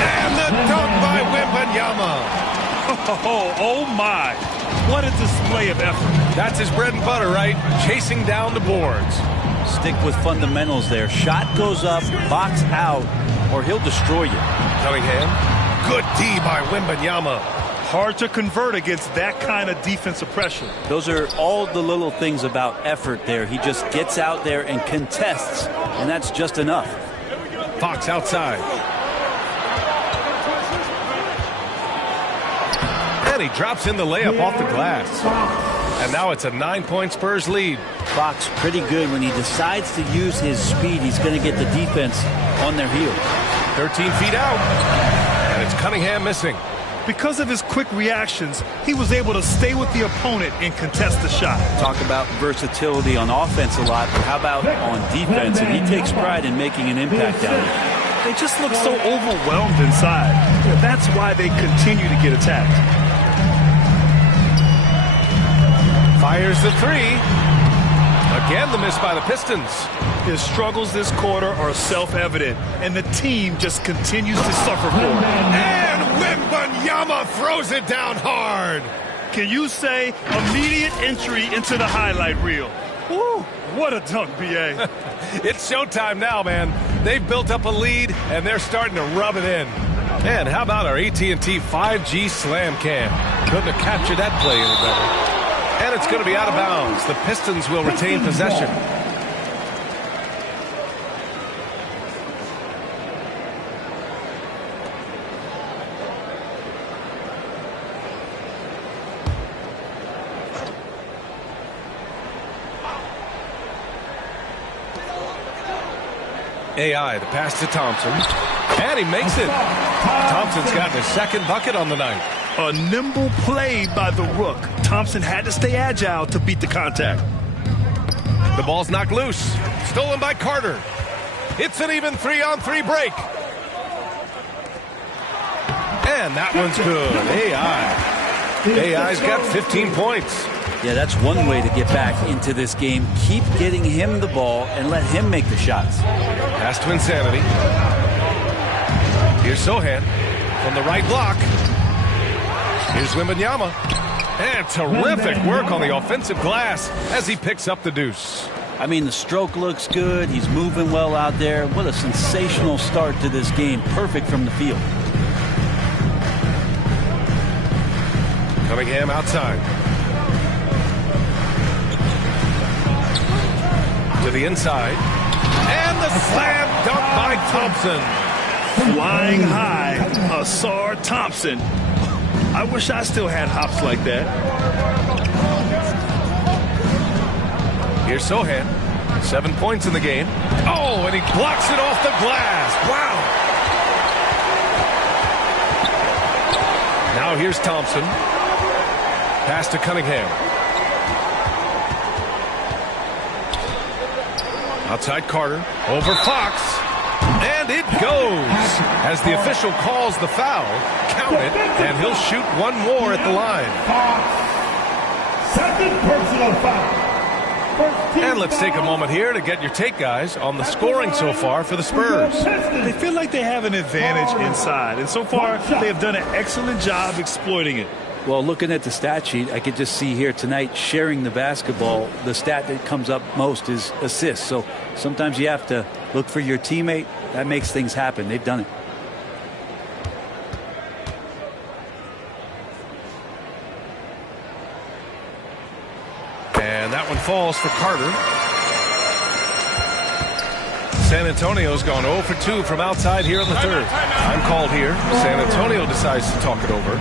And the dunk by Wembanyama. Oh my. What a display of effort. That's his bread and butter, right? Chasing down the boards. Stick with fundamentals there. Shot goes up, box out, or he'll destroy you. Cunningham. Good D by Wembanyama. Hard to convert against that kind of defensive pressure. Those are all the little things about effort there. He just gets out there and contests, and that's just enough. Fox outside. And he drops in the layup off the glass. And now it's a 9-point Spurs lead. Fox pretty good when he decides to use his speed. He's going to get the defense on their heels. 13 feet out. And it's Cunningham missing. Because of his quick reactions, he was able to stay with the opponent and contest the shot. Talk about versatility on offense a lot, but how about on defense? And he takes pride in making an impact down there. They just look so overwhelmed inside. That's why they continue to get attacked. Fires the 3. Again, the miss by the Pistons. His struggles this quarter are self-evident, and the team just continues to suffer for it. And Wembanyama throws it down hard. Can you say immediate entry into the highlight reel? Woo, What a dunk, B.A. It's showtime now, man. They've built up a lead, and they're starting to rub it in. And how about our AT&T 5G Slam Cam? Couldn't have captured that play any better. And it's going to be out of bounds. The Pistons will retain possession. AI, the pass to Thompson. And he makes it. Thompson's gotten his second bucket on the night. A nimble play by the Rook. Thompson had to stay agile to beat the contact. The ball's knocked loose. Stolen by Carter. It's an even 3-on-3 break. And that one's good. AI's got 15 points. Yeah, that's one way to get back into this game. Keep getting him the ball and let him make the shots. Pass to Insanity. Here's Sohan from the right block. Here's Wembanyama. And terrific work on the offensive glass as he picks up the deuce. I mean, the stroke looks good. He's moving well out there. What a sensational start to this game. Perfect from the field. Cunningham outside. To the inside. And the slam dunk by Thompson. Flying high, Ausar Thompson. I wish I still had hops like that. Here's Sohan. 7 points in the game. Oh, and he blocks it off the glass. Wow. Now here's Thompson. Pass to Cunningham. Outside Carter. Over Fox. And it goes. As the official calls the foul, count it, and he'll shoot one more at the line. Second personal foul. And let's take a moment here to get your take, guys, on the scoring so far for the Spurs. They feel like they have an advantage inside, and so far they have done an excellent job exploiting it. Well, looking at the stat sheet, I could just see here tonight sharing the basketball. The stat that comes up most is assists. So sometimes you have to look for your teammate. That makes things happen. They've done it. And that one falls for Carter. San Antonio's gone 0 for 2 from outside here in the third. Time called here. San Antonio decides to talk it over.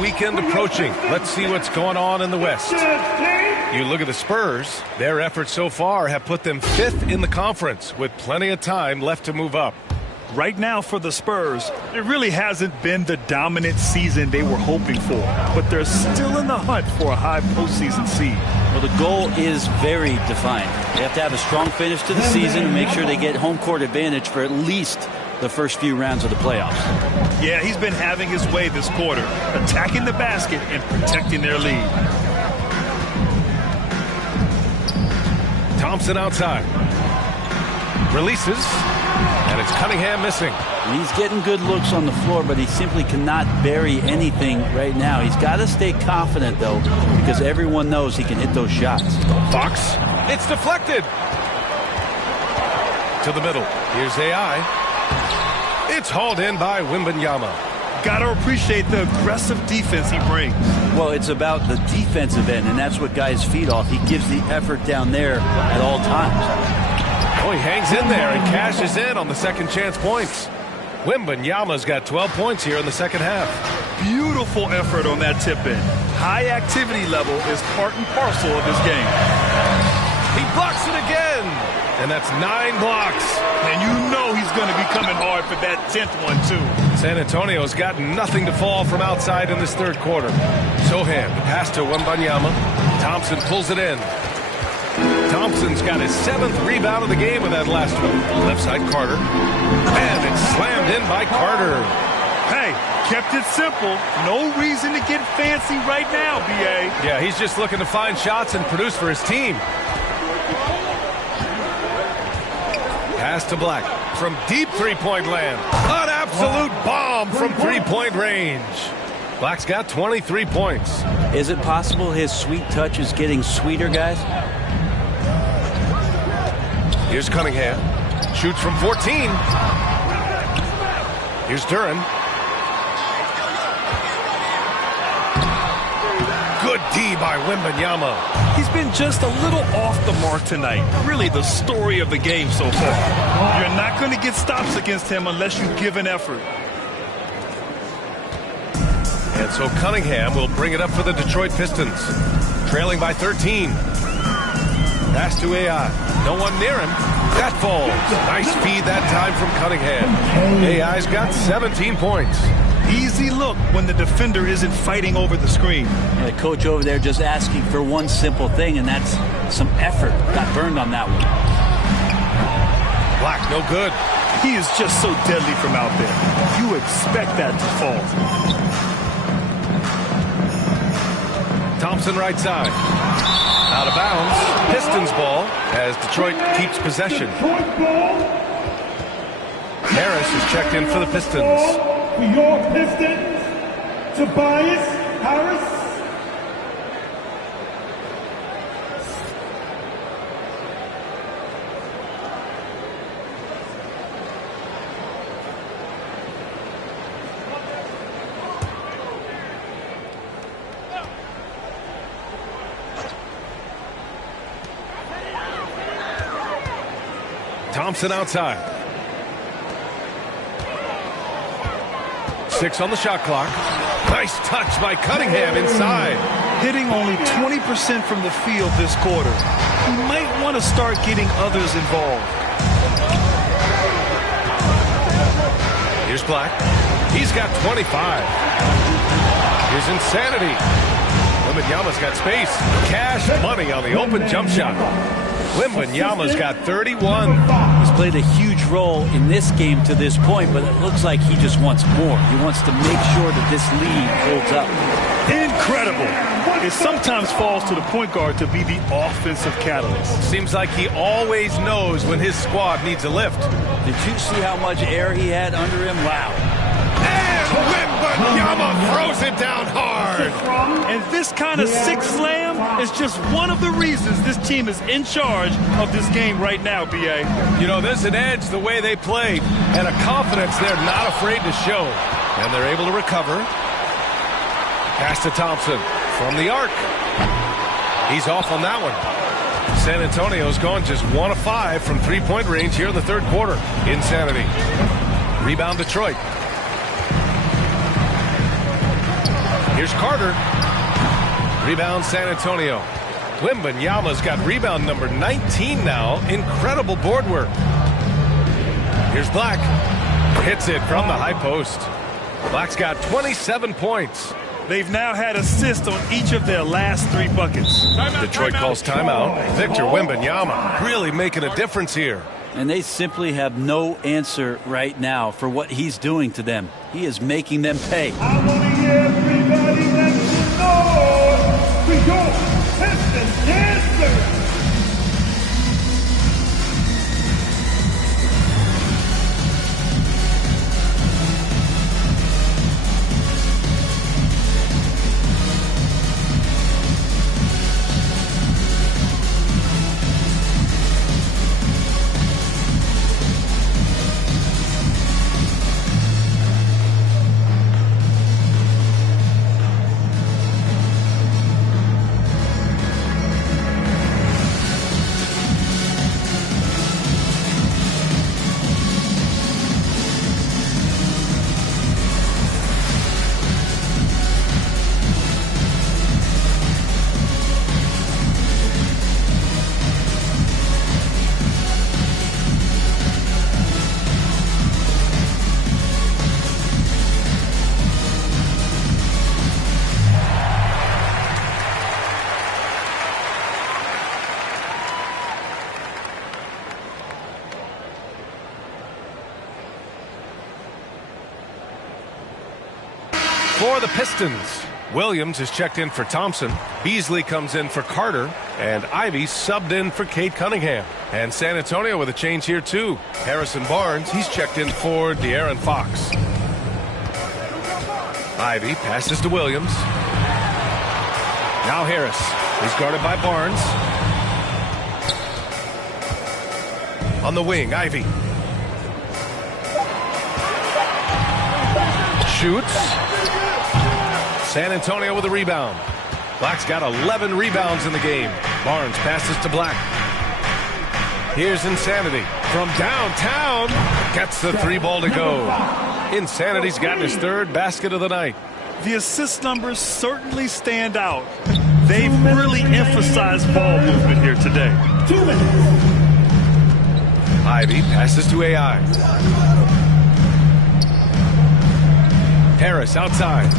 Weekend approaching. Let's see what's going on in the West. You look at the Spurs. Their efforts so far have put them 5th in the conference with plenty of time left to move up. Right now for the Spurs, it really hasn't been the dominant season they were hoping for, but they're still in the hunt for a high postseason seed. Well, the goal is very defined. They have to have a strong finish to the season and make sure they get home court advantage for at least the first few rounds of the playoffs. Yeah, he's been having his way this quarter, attacking the basket and protecting their lead. Thompson outside. Releases. And it's Cunningham missing. And he's getting good looks on the floor, but he simply cannot bury anything right now. He's got to stay confident, though, because everyone knows he can hit those shots. Fox. It's deflected. To the middle. Here's AI. It's hauled in by Wembanyama. Gotta appreciate the aggressive defense he brings. Well, it's about the defensive end, and that's what guys feed off. He gives the effort down there at all times. Oh, he hangs in there and cashes in on the second chance points. Wembanyama's got 12 points here in the second half. Beautiful effort on that tip-in. High activity level is part and parcel of his game. He blocks it again. And that's 9 blocks. And you know he's going to be coming hard for that 10th one, too. San Antonio's got nothing to fall from outside in this third quarter. Sohan, pass to Wembanyama. Thompson pulls it in. Thompson's got his 7th rebound of the game with that last one. Left side, Carter. And it's slammed in by Carter. Hey, kept it simple. No reason to get fancy right now, B.A. Yeah, he's just looking to find shots and produce for his team. Pass to Black from deep three-point land. An absolute bomb from three-point range. Black's got 23 points. Is it possible his sweet touch is getting sweeter, guys? Here's Cunningham. Shoots from 14. Here's Duren. Good D by Wembanyama. He's been just a little off the mark tonight. Really the story of the game so far. You're not going to get stops against him unless you give an effort. And so Cunningham will bring it up for the Detroit Pistons. Trailing by 13. Pass to AI. No one near him. That falls. Nice feed that time from Cunningham. AI's got 17 points. Easy look when the defender isn't fighting over the screen. The coach over there just asking for one simple thing, and that's some effort. Got burned on that one. Black, no good. He is just so deadly from out there. You expect that to fall. Thompson right side. Out of bounds. Pistons ball as Detroit keeps possession. Harris is checked in for the Pistons. For your Pistons, Tobias Harris. Thompson outside. 6 on the shot clock. Nice touch by Cunningham inside. Hitting only 20% from the field this quarter. He might want to start getting others involved. Here's Black. He's got 25. Here's Insanity. Wembanyama's got space. Cash money on the open jump shot. Wembanyama's got 31. He's played a huge role in this game to this point, but it looks like he just wants more. He wants to make sure that this lead holds up. Incredible. It sometimes falls to the point guard to be the offensive catalyst. Seems like he always knows when his squad needs a lift. Did you see how much air he had under him? Wow. And Wembanyama throws it down hard. And this kind of six slam is just one of the reasons this team is in charge of this game right now, B.A. You know, there's an edge the way they play and a confidence they're not afraid to show. And they're able to recover. Pass to Thompson from the arc. He's off on that one. San Antonio's gone just 1 of 5 from three-point range here in the third quarter. Insanity. Rebound Detroit. Here's Carter. Rebound San Antonio. Wembanyama's got rebound number 19 now. Incredible board work. Here's Black. Hits it from the high post. Black's got 27 points. They've now had assists on each of their last 3 buckets. Detroit calls timeout. Victor Wembanyama really making a difference here. And they simply have no answer right now for what he's doing to them. He is making them pay. I want to hear everybody make some noise for your Pistons dancers. For the Pistons, Williams is checked in for Thompson. Beasley comes in for Carter. And Ivy subbed in for Kate Cunningham. And San Antonio with a change here, too. Harrison Barnes, he's checked in for De'Aaron Fox. Ivy passes to Williams. Now Harris. He's guarded by Barnes. On the wing, Ivy. Shoots. San Antonio with a rebound. Black's got 11 rebounds in the game. Barnes passes to Black. Here's Insanity from downtown. Gets the 3-ball to go. Insanity's gotten his 3rd basket of the night. The assist numbers certainly stand out. They've really emphasized ball movement here today. 2 minutes. Ivy passes to AI. Harris outside.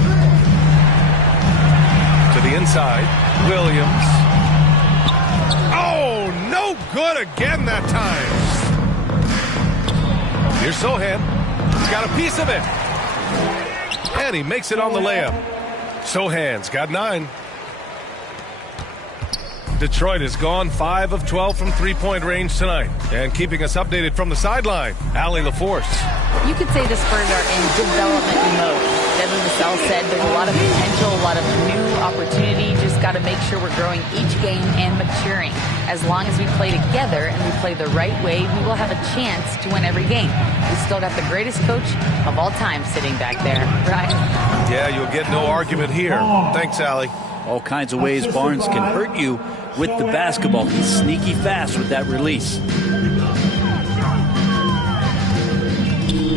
To the inside. Williams. Oh, no good again that time. Here's Sohan. He's got a piece of it. And he makes it on the layup. Sohan's got 9. Detroit has gone 5 of 12 from three-point range tonight. And keeping us updated from the sideline, Allie LaForce. You could say the Spurs are in development mode. Devin Vassell said there's a lot of potential, a lot of new opportunity. Just got to make sure we're growing each game and maturing. As long as we play together and we play the right way, we will have a chance to win every game. We still got the greatest coach of all time sitting back there, right? Yeah, you'll get no argument here. Thanks, Allie. All kinds of ways Barnes can hurt you with the basketball. He's sneaky fast with that release.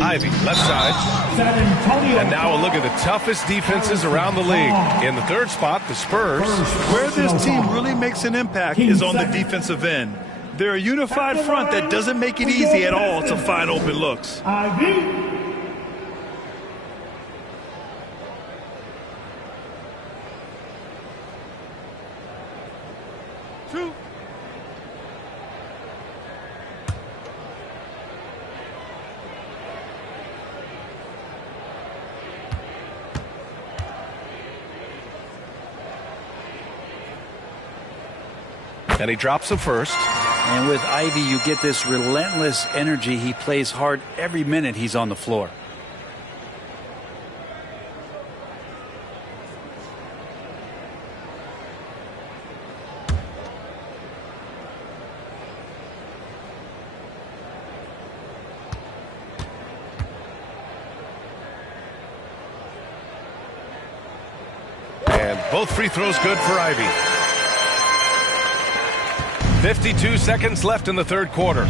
Ivy, left side. And now a look at the toughest defenses around the league. In the 3rd spot, the Spurs. Where this team really makes an impact is on the defensive end. They're a unified front that doesn't make it easy at all to find open looks. Ivy. And he drops the first. And with Ivy, you get this relentless energy. He plays hard every minute he's on the floor. And both free throws good for Ivy. 52 seconds left in the 3rd quarter.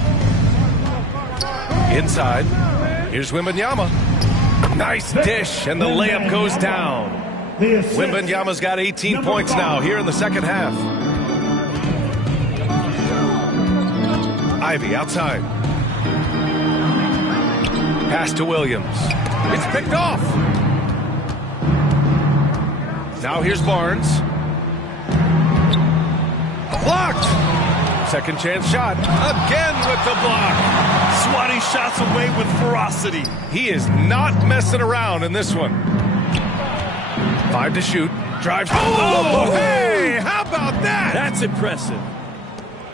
Inside. Here's Wembanyama. Nice dish, and the layup goes down. Wembanyama's got 18 points now here in the 2nd half. Ivy outside. Pass to Williams. It's picked off. Now here's Barnes. Blocked. Second chance shot. Again with the block. Swatting shots away with ferocity. He is not messing around in this one. 5 to shoot. Drives. Oh, hey, how about that? That's impressive.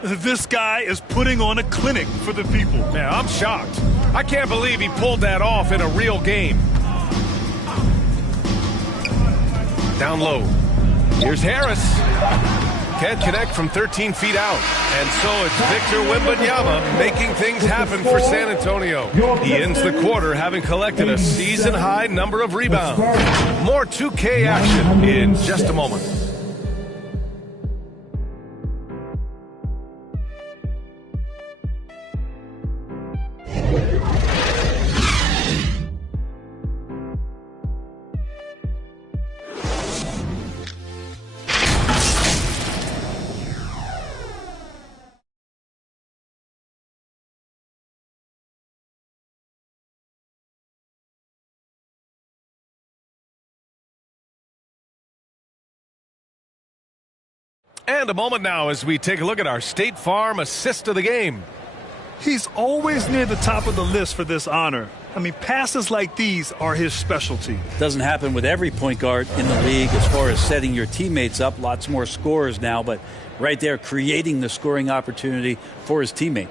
This guy is putting on a clinic for the people. Man, I'm shocked. I can't believe he pulled that off in a real game. Down low. Here's Harris. Can't connect from 13 feet out. And so it's Victor Wembanyama making things happen for San Antonio. He ends the quarter having collected a season-high number of rebounds. More 2K action in just a moment. And a moment now as we take a look at our State Farm assist of the game. He's always near the top of the list for this honor. I mean, passes like these are his specialty. Doesn't happen with every point guard in the league as far as setting your teammates up. Lots more scorers now, but right there creating the scoring opportunity for his teammate.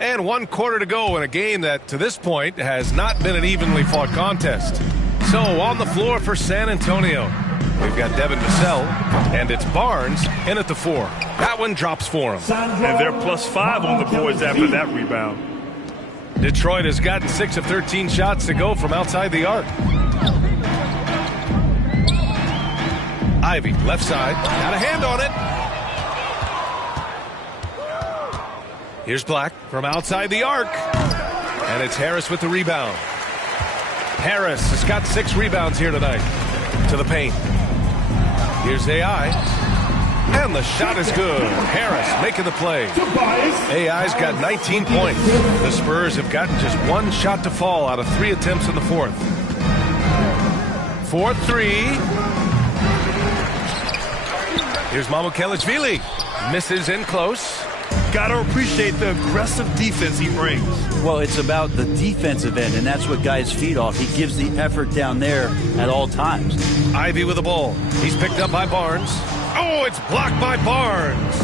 And 1 quarter to go in a game that, to this point, has not been an evenly fought contest. So, on the floor for San Antonio, we've got Devin Vassell, and it's Barnes in at the 4. That one drops for him. And they're +5 on the boards after that rebound. Detroit has gotten 6 of 13 shots to go from outside the arc. Ivy, left side, got a hand on it. Here's Black from outside the arc. And it's Harris with the rebound. Harris has got 6 rebounds here tonight. To the paint. Here's AI. And the shot is good. Harris making the play. AI's got 19 points. The Spurs have gotten just 1 shot to fall out of 3 attempts in the 4th. 4-3. Here's Mamukelashvili. Misses in close. Got to appreciate the aggressive defense he brings. Well, it's about the defensive end, and that's what guys feed off. He gives the effort down there at all times. Ivy with the ball. He's picked up by Barnes. Oh, it's blocked by Barnes.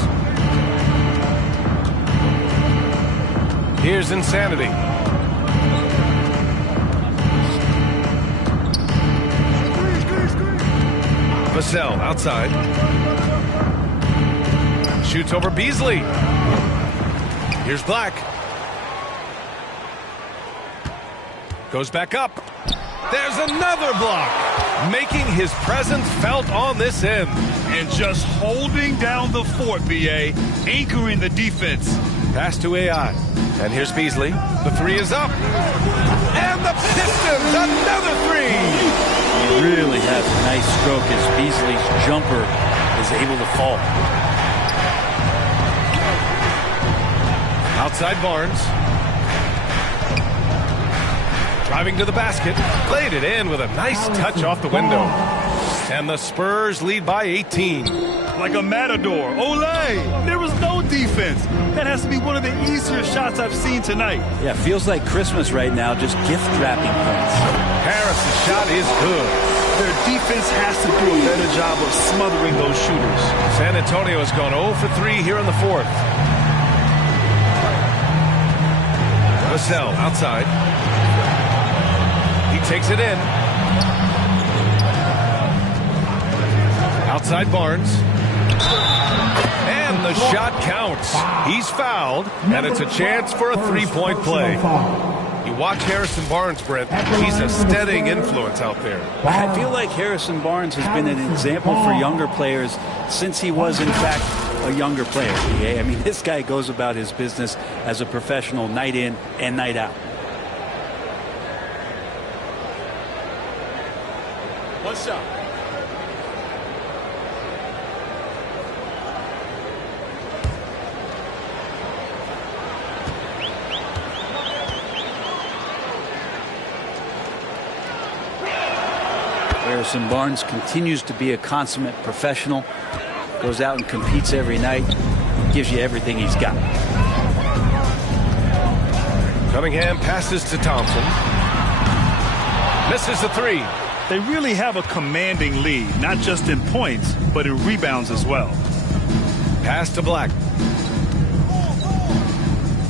Here's Insanity. Vassell outside. Shoots over Beasley. Here's Black. Goes back up. There's another block. Making his presence felt on this end. And just holding down the fort, B.A. Anchoring the defense. Pass to AI. And here's Beasley. The 3 is up. And the Pistons, another 3. He really has a nice stroke as Beasley's jumper is able to fall. Outside Barnes. Driving to the basket. Laid it in with a nice touch off the window. And the Spurs lead by 18. Like a matador. Olay! There was no defense. That has to be one of the easier shots I've seen tonight. Yeah, feels like Christmas right now, just gift wrapping points. Harris' shot is good. Their defense has to do a better job of smothering those shooters. San Antonio has gone 0 for 3 here in the 4th. Vassell outside. He takes it in. Outside Barnes. And the shot counts. He's fouled, and it's a chance for a 3-point play. You watch Harrison Barnes, Brent. He's a steadying influence out there. I feel like Harrison Barnes has been an example for younger players since he was, in fact, a younger player. I mean, this guy goes about his business as a professional night in and night out. What's up? Harrison Barnes continues to be a consummate professional. Goes out and competes every night. Gives you everything he's got. Cunningham passes to Thompson. Misses the 3. They really have a commanding lead, not just in points, but in rebounds as well. Pass to Black.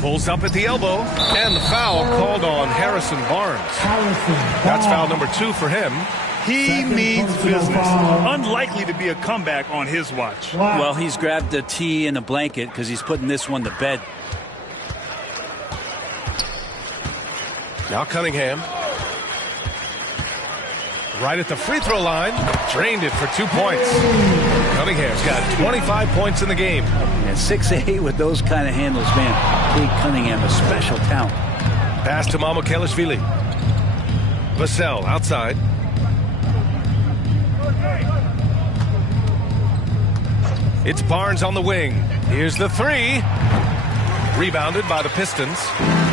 Pulls up at the elbow, and the foul called on Harrison Barnes. That's foul number 2 for him. He means business. Unlikely to be a comeback on his watch. Well, he's grabbed a tee and a blanket because he's putting this one to bed. Now Cunningham. Right at the free throw line. Drained it for 2 points. Cunningham's got 25 points in the game. And 6'8" with those kind of handles, man. Cade Cunningham, a special talent. Pass to Mamukelashvili. Vassell outside. It's Barnes on the wing. Here's the 3. Rebounded by the Pistons.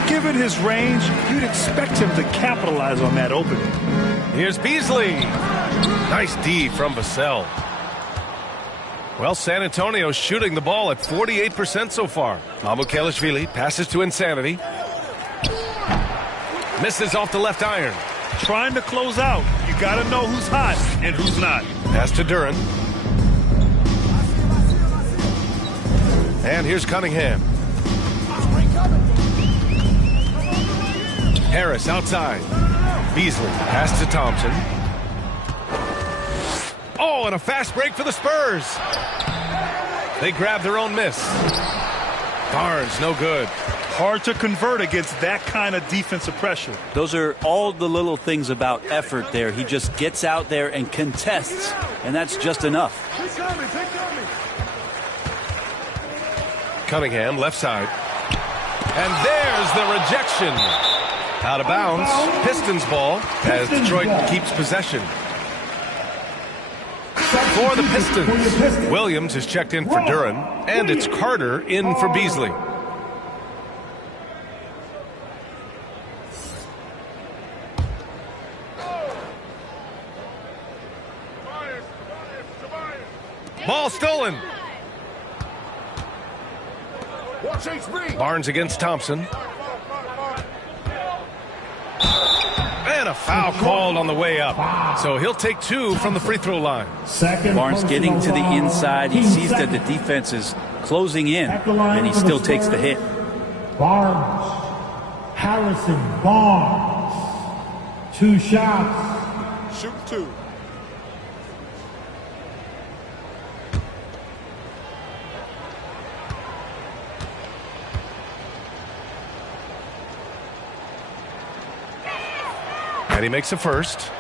Given his range, you'd expect him to capitalize on that opening. Here's Beasley. Nice D from Vassell. Well, San Antonio's shooting the ball at 48% so far. Mamukelashvili passes to Insanity. Misses off the left iron. Trying to close out. You got to know who's hot and who's not. Pass to Duran. And here's Cunningham. Harris outside. Beasley pass to Thompson. Oh, and a fast break for the Spurs. They grab their own miss. Barnes, no good. Hard to convert against that kind of defensive pressure. Those are all the little things about effort there. He just gets out there and contests, and that's just enough. Cunningham, left side. And there's the rejection. Out of bounds. Pistons ball as Detroit keeps possession. For the Pistons, Williams is checked in for Duran, and it's Carter in for Beasley. Ball stolen. Barnes against Thompson. And a foul called on the way up. So he'll take 2 from the free throw line. Barnes getting to the inside. He sees that the defense is closing in, and he still takes the hit. Barnes. Harrison Barnes. 2 shots. Shoot 2. And he makes a first.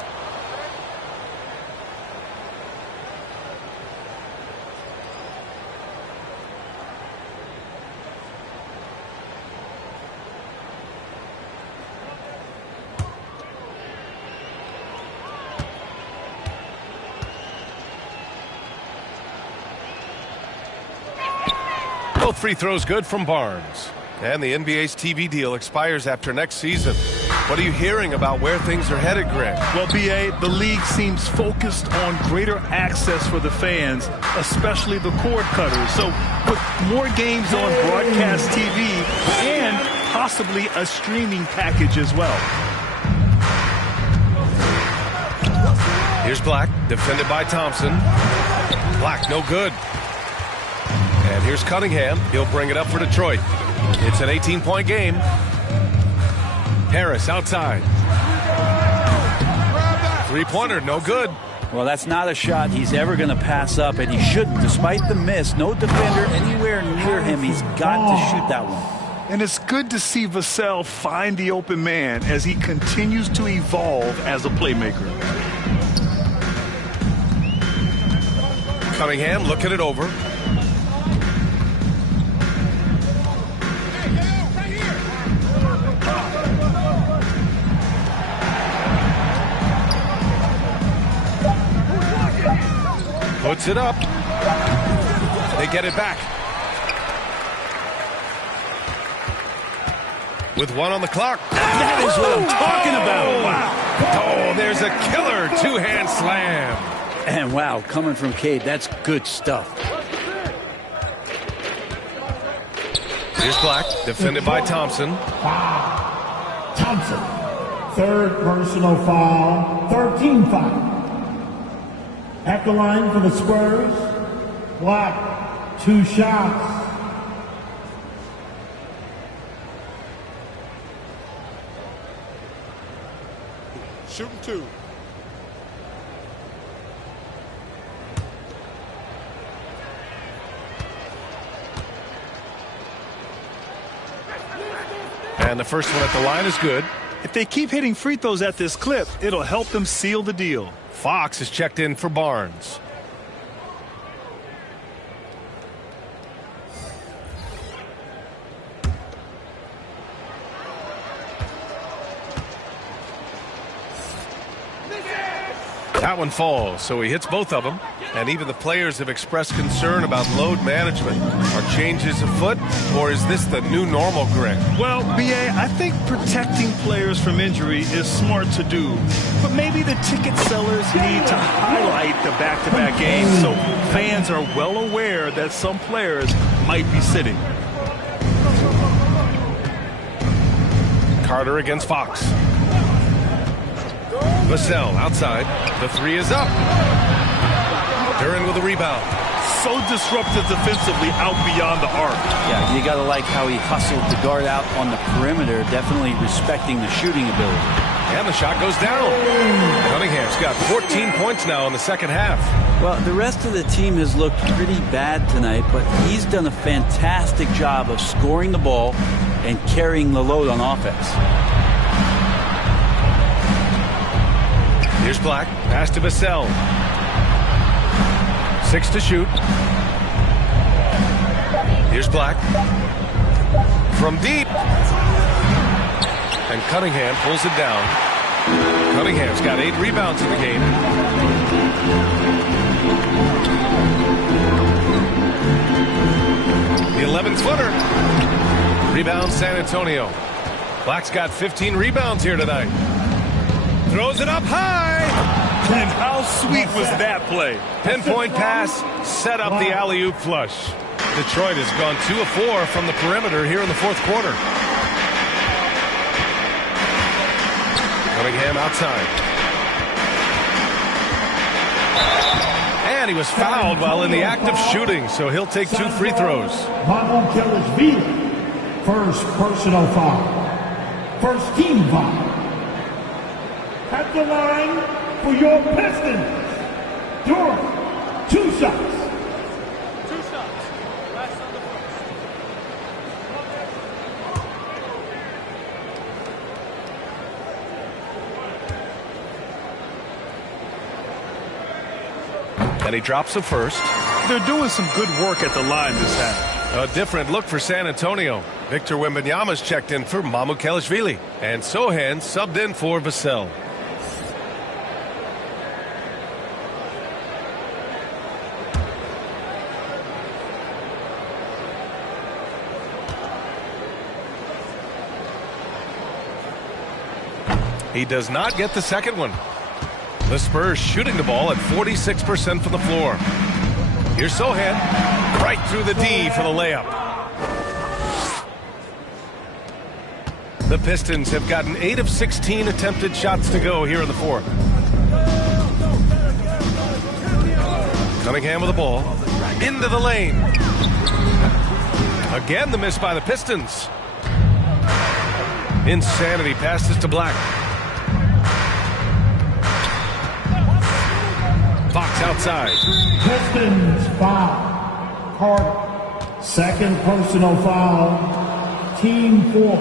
Both free throws good from Barnes. And the NBA's TV deal expires after next season. What are you hearing about where things are headed, Greg? Well, B.A., the league seems focused on greater access for the fans, especially the cord cutters. So with more games on broadcast TV and possibly a streaming package as well. Here's Black, defended by Thompson. Black, no good. And here's Cunningham. He'll bring it up for Detroit. It's an 18-point game. Harris outside. Three-pointer, no good. Well, that's not a shot he's ever going to pass up, and he shouldn't. Despite the miss, no defender anywhere near him. He's got to shoot that one. And it's good to see Vassell find the open man as he continues to evolve as a playmaker. Cunningham looking it over. Puts it up. They get it back. With 1 on the clock. That is what I'm talking about. Wow. Oh, there's a killer 2-hand slam. And wow, coming from Cade, that's good stuff. Here's Black, defended by Thompson. Thompson, 3rd personal foul, 13 foul. At the line for the Spurs, Black, 2 shots. Shooting 2. And the first one at the line is good. If they keep hitting free throws at this clip, it'll help them seal the deal. Fox is checked in for Barnes. That one falls, so he hits both of them. And even the players have expressed concern about load management. Are changes afoot, or is this the new normal, Greg? Well, B.A., I think protecting players from injury is smart to do. But maybe the ticket sellers need to highlight the back-to-back games so fans are well aware that some players might be sitting. Carter against Fox. Vassell outside. The three is up. Duren with a rebound. So disruptive defensively out beyond the arc. Yeah, you got to like how he hustled the guard out on the perimeter, definitely respecting the shooting ability. And the shot goes down. Cunningham's got 14 points now in the second half. Well, the rest of the team has looked pretty bad tonight, but he's done a fantastic job of scoring the ball and carrying the load on offense. Here's Black. Pass to Vassell. 6 to shoot. Here's Black. From deep. And Cunningham pulls it down. Cunningham's got 8 rebounds in the game. The 11-footer. Rebound San Antonio. Black's got 15 rebounds here tonight. Throws it up high. And how sweet was that play? Pinpoint pass, set up the alley-oop flush. Detroit has gone 2 of 4 from the perimeter here in the fourth quarter. Cunningham outside. And he was fouled while in the act of shooting, so he'll take 2 free throws. Mamukelashvili, first personal foul. First team foul. At the line for your Pistons. Duren, 2 shots. 2 shots. Last on the first. And he drops the first. They're doing some good work at the line this half. A different look for San Antonio. Victor Wembanyama's checked in for Mamukelashvili. And Sochan subbed in for Vassell. He does not get the second one. The Spurs shooting the ball at 46% from the floor. Here's Sochan. Right through the D for the layup. The Pistons have gotten 8 of 16 attempted shots to go here in the fourth. Cunningham with the ball. Into the lane. Again the miss by the Pistons. Insanity passes to Black. Fox outside. Pistons foul. Carter. Second personal foul. Team 4.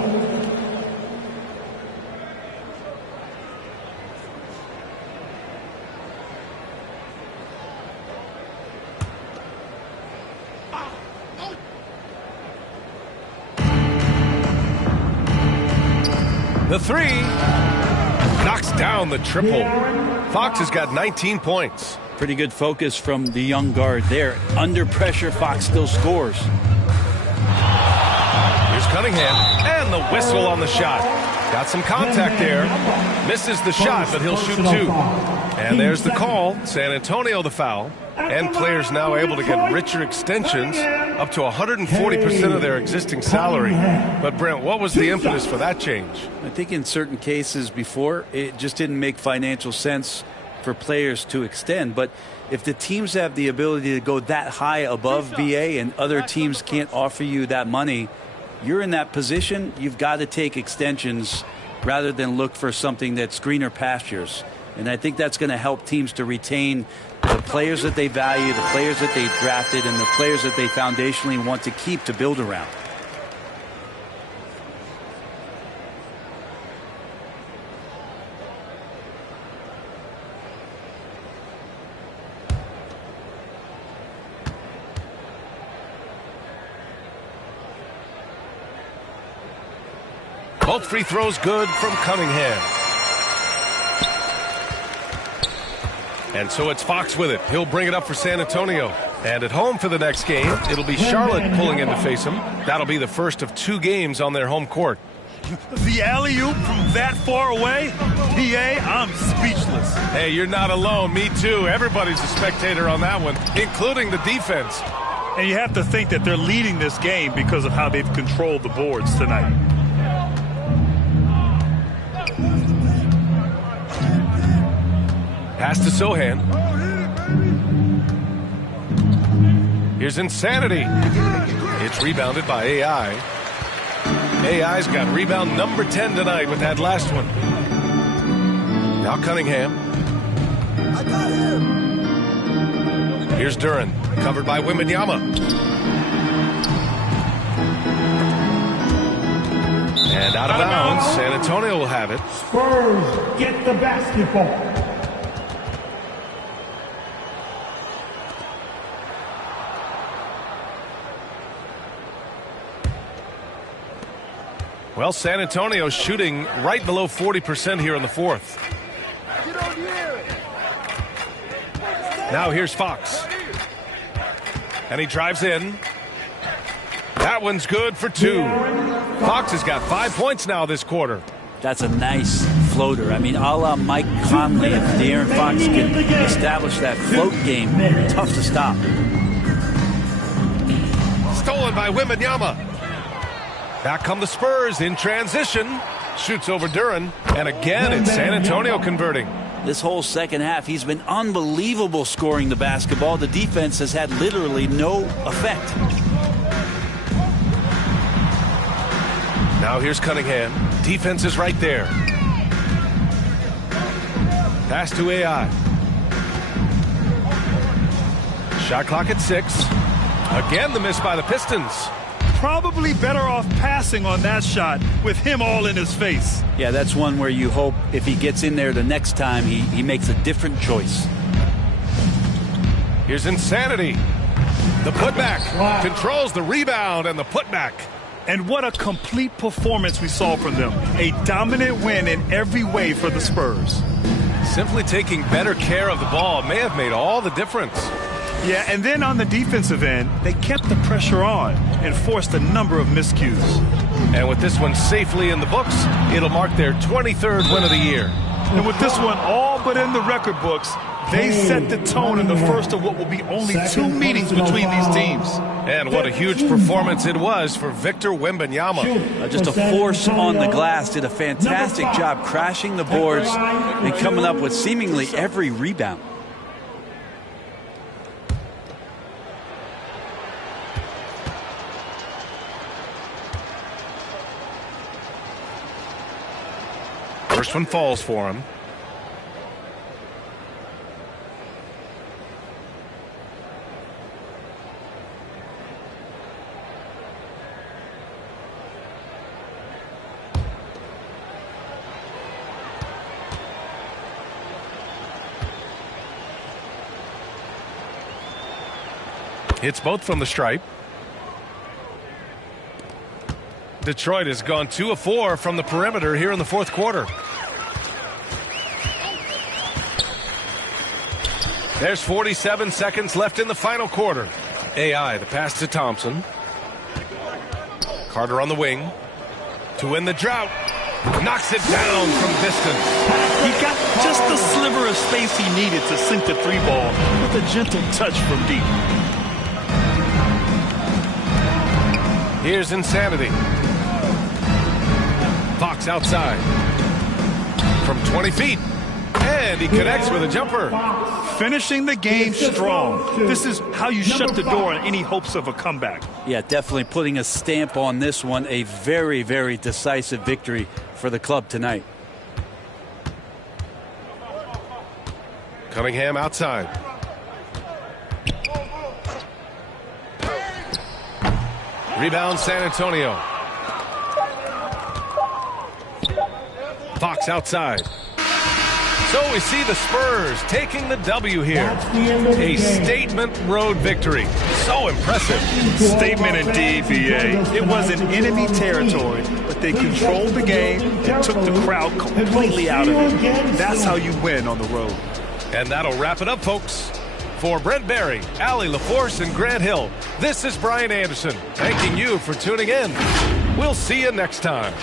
The three knocks down the triple. Fox has got 19 points. Pretty good focus from the young guard there. Under pressure, Fox still scores. Here's Cunningham, and the whistle on the shot. Got some contact there. Misses the shot, but he'll shoot 2. And there's the call. San Antonio the foul. And players now able to get richer extensions, up to 140% of their existing salary. But, Brent, what was the impetus for that change? I think in certain cases before, it just didn't make financial sense for players to extend. But if the teams have the ability to go that high above BA and other teams can't offer you that money, you're in that position, you've got to take extensions rather than look for something that's greener pastures. And I think that's going to help teams to retain the players that they value, the players that they drafted, and the players that they foundationally want to keep to build around. Both free throws good from Cunningham. And so it's Fox with it. He'll bring it up for San Antonio. And at home for the next game, it'll be Charlotte pulling in to face him. That'll be the first of 2 games on their home court. The alley-oop from that far away? PA, I'm speechless. Hey, you're not alone. Me too. Everybody's a spectator on that one, including the defense. And you have to think that they're leading this game because of how they've controlled the boards tonight. Pass to Sohan. Here's Insanity. It's rebounded by AI. AI's got rebound number 10 tonight with that last one. Now Cunningham. I got him. Here's Duren, covered by Wembanyama. And out of bounds, San Antonio will have it. Spurs get the basketball. Well, San Antonio shooting right below 40% here in the fourth. Now here's Fox. And he drives in. That one's good for 2. Fox has got 5 points now this quarter. That's a nice floater. I mean, a la Mike Conley. If De'Aaron Fox can establish that float game, tough to stop. Stolen by Wembanyama. Back come the Spurs in transition. Shoots over Duren. And again, it's San Antonio converting. This whole second half, he's been unbelievable scoring the basketball. The defense has had literally no effect. Now here's Cunningham. Defense is right there. Pass to AI. Shot clock at 6. Again, the miss by the Pistons. Probably better off passing on that shot with him all in his face. Yeah, that's one where you hope if he gets in there the next time, he makes a different choice. Here's Insanity. The putback. Controls the rebound and the putback. And what a complete performance we saw from them. A dominant win in every way for the Spurs. Simply taking better care of the ball may have made all the difference. Yeah, and then on the defensive end, they kept the pressure on and forced a number of miscues. And with this one safely in the books, it'll mark their 23rd win of the year. And with this one all but in the record books, they set the tone in the first of what will be only 2 meetings between these teams. And what a huge performance it was for Victor Wembanyama. Just a force on the glass. Did a fantastic job crashing the boards and coming up with seemingly every rebound. First one falls for him. Hits both from the stripe. Detroit has gone 2 of 4 from the perimeter here in the fourth quarter. There's 47 seconds left in the final quarter. AI, the pass to Thompson. Carter on the wing. To win the drought. Knocks it down from distance. He got just the sliver of space he needed to sink the 3-ball with a gentle touch from deep. Here's Insanity. Fox outside. From 20 feet. And he connects with a jumper. Finishing the game strong. This is how you shut the door on any hopes of a comeback. Yeah, definitely putting a stamp on this one. A very, very decisive victory for the club tonight. Cunningham outside. Rebound San Antonio. Fox outside. So we see the Spurs taking the W here. A statement road victory. So impressive. Statement indeed, VA. It was in enemy territory, but they controlled the game and took the crowd completely out of it. That's how you win on the road. And that'll wrap it up, folks. For Brent Barry, Allie LaForce, and Grant Hill, this is Brian Anderson, thanking you for tuning in. We'll see you next time.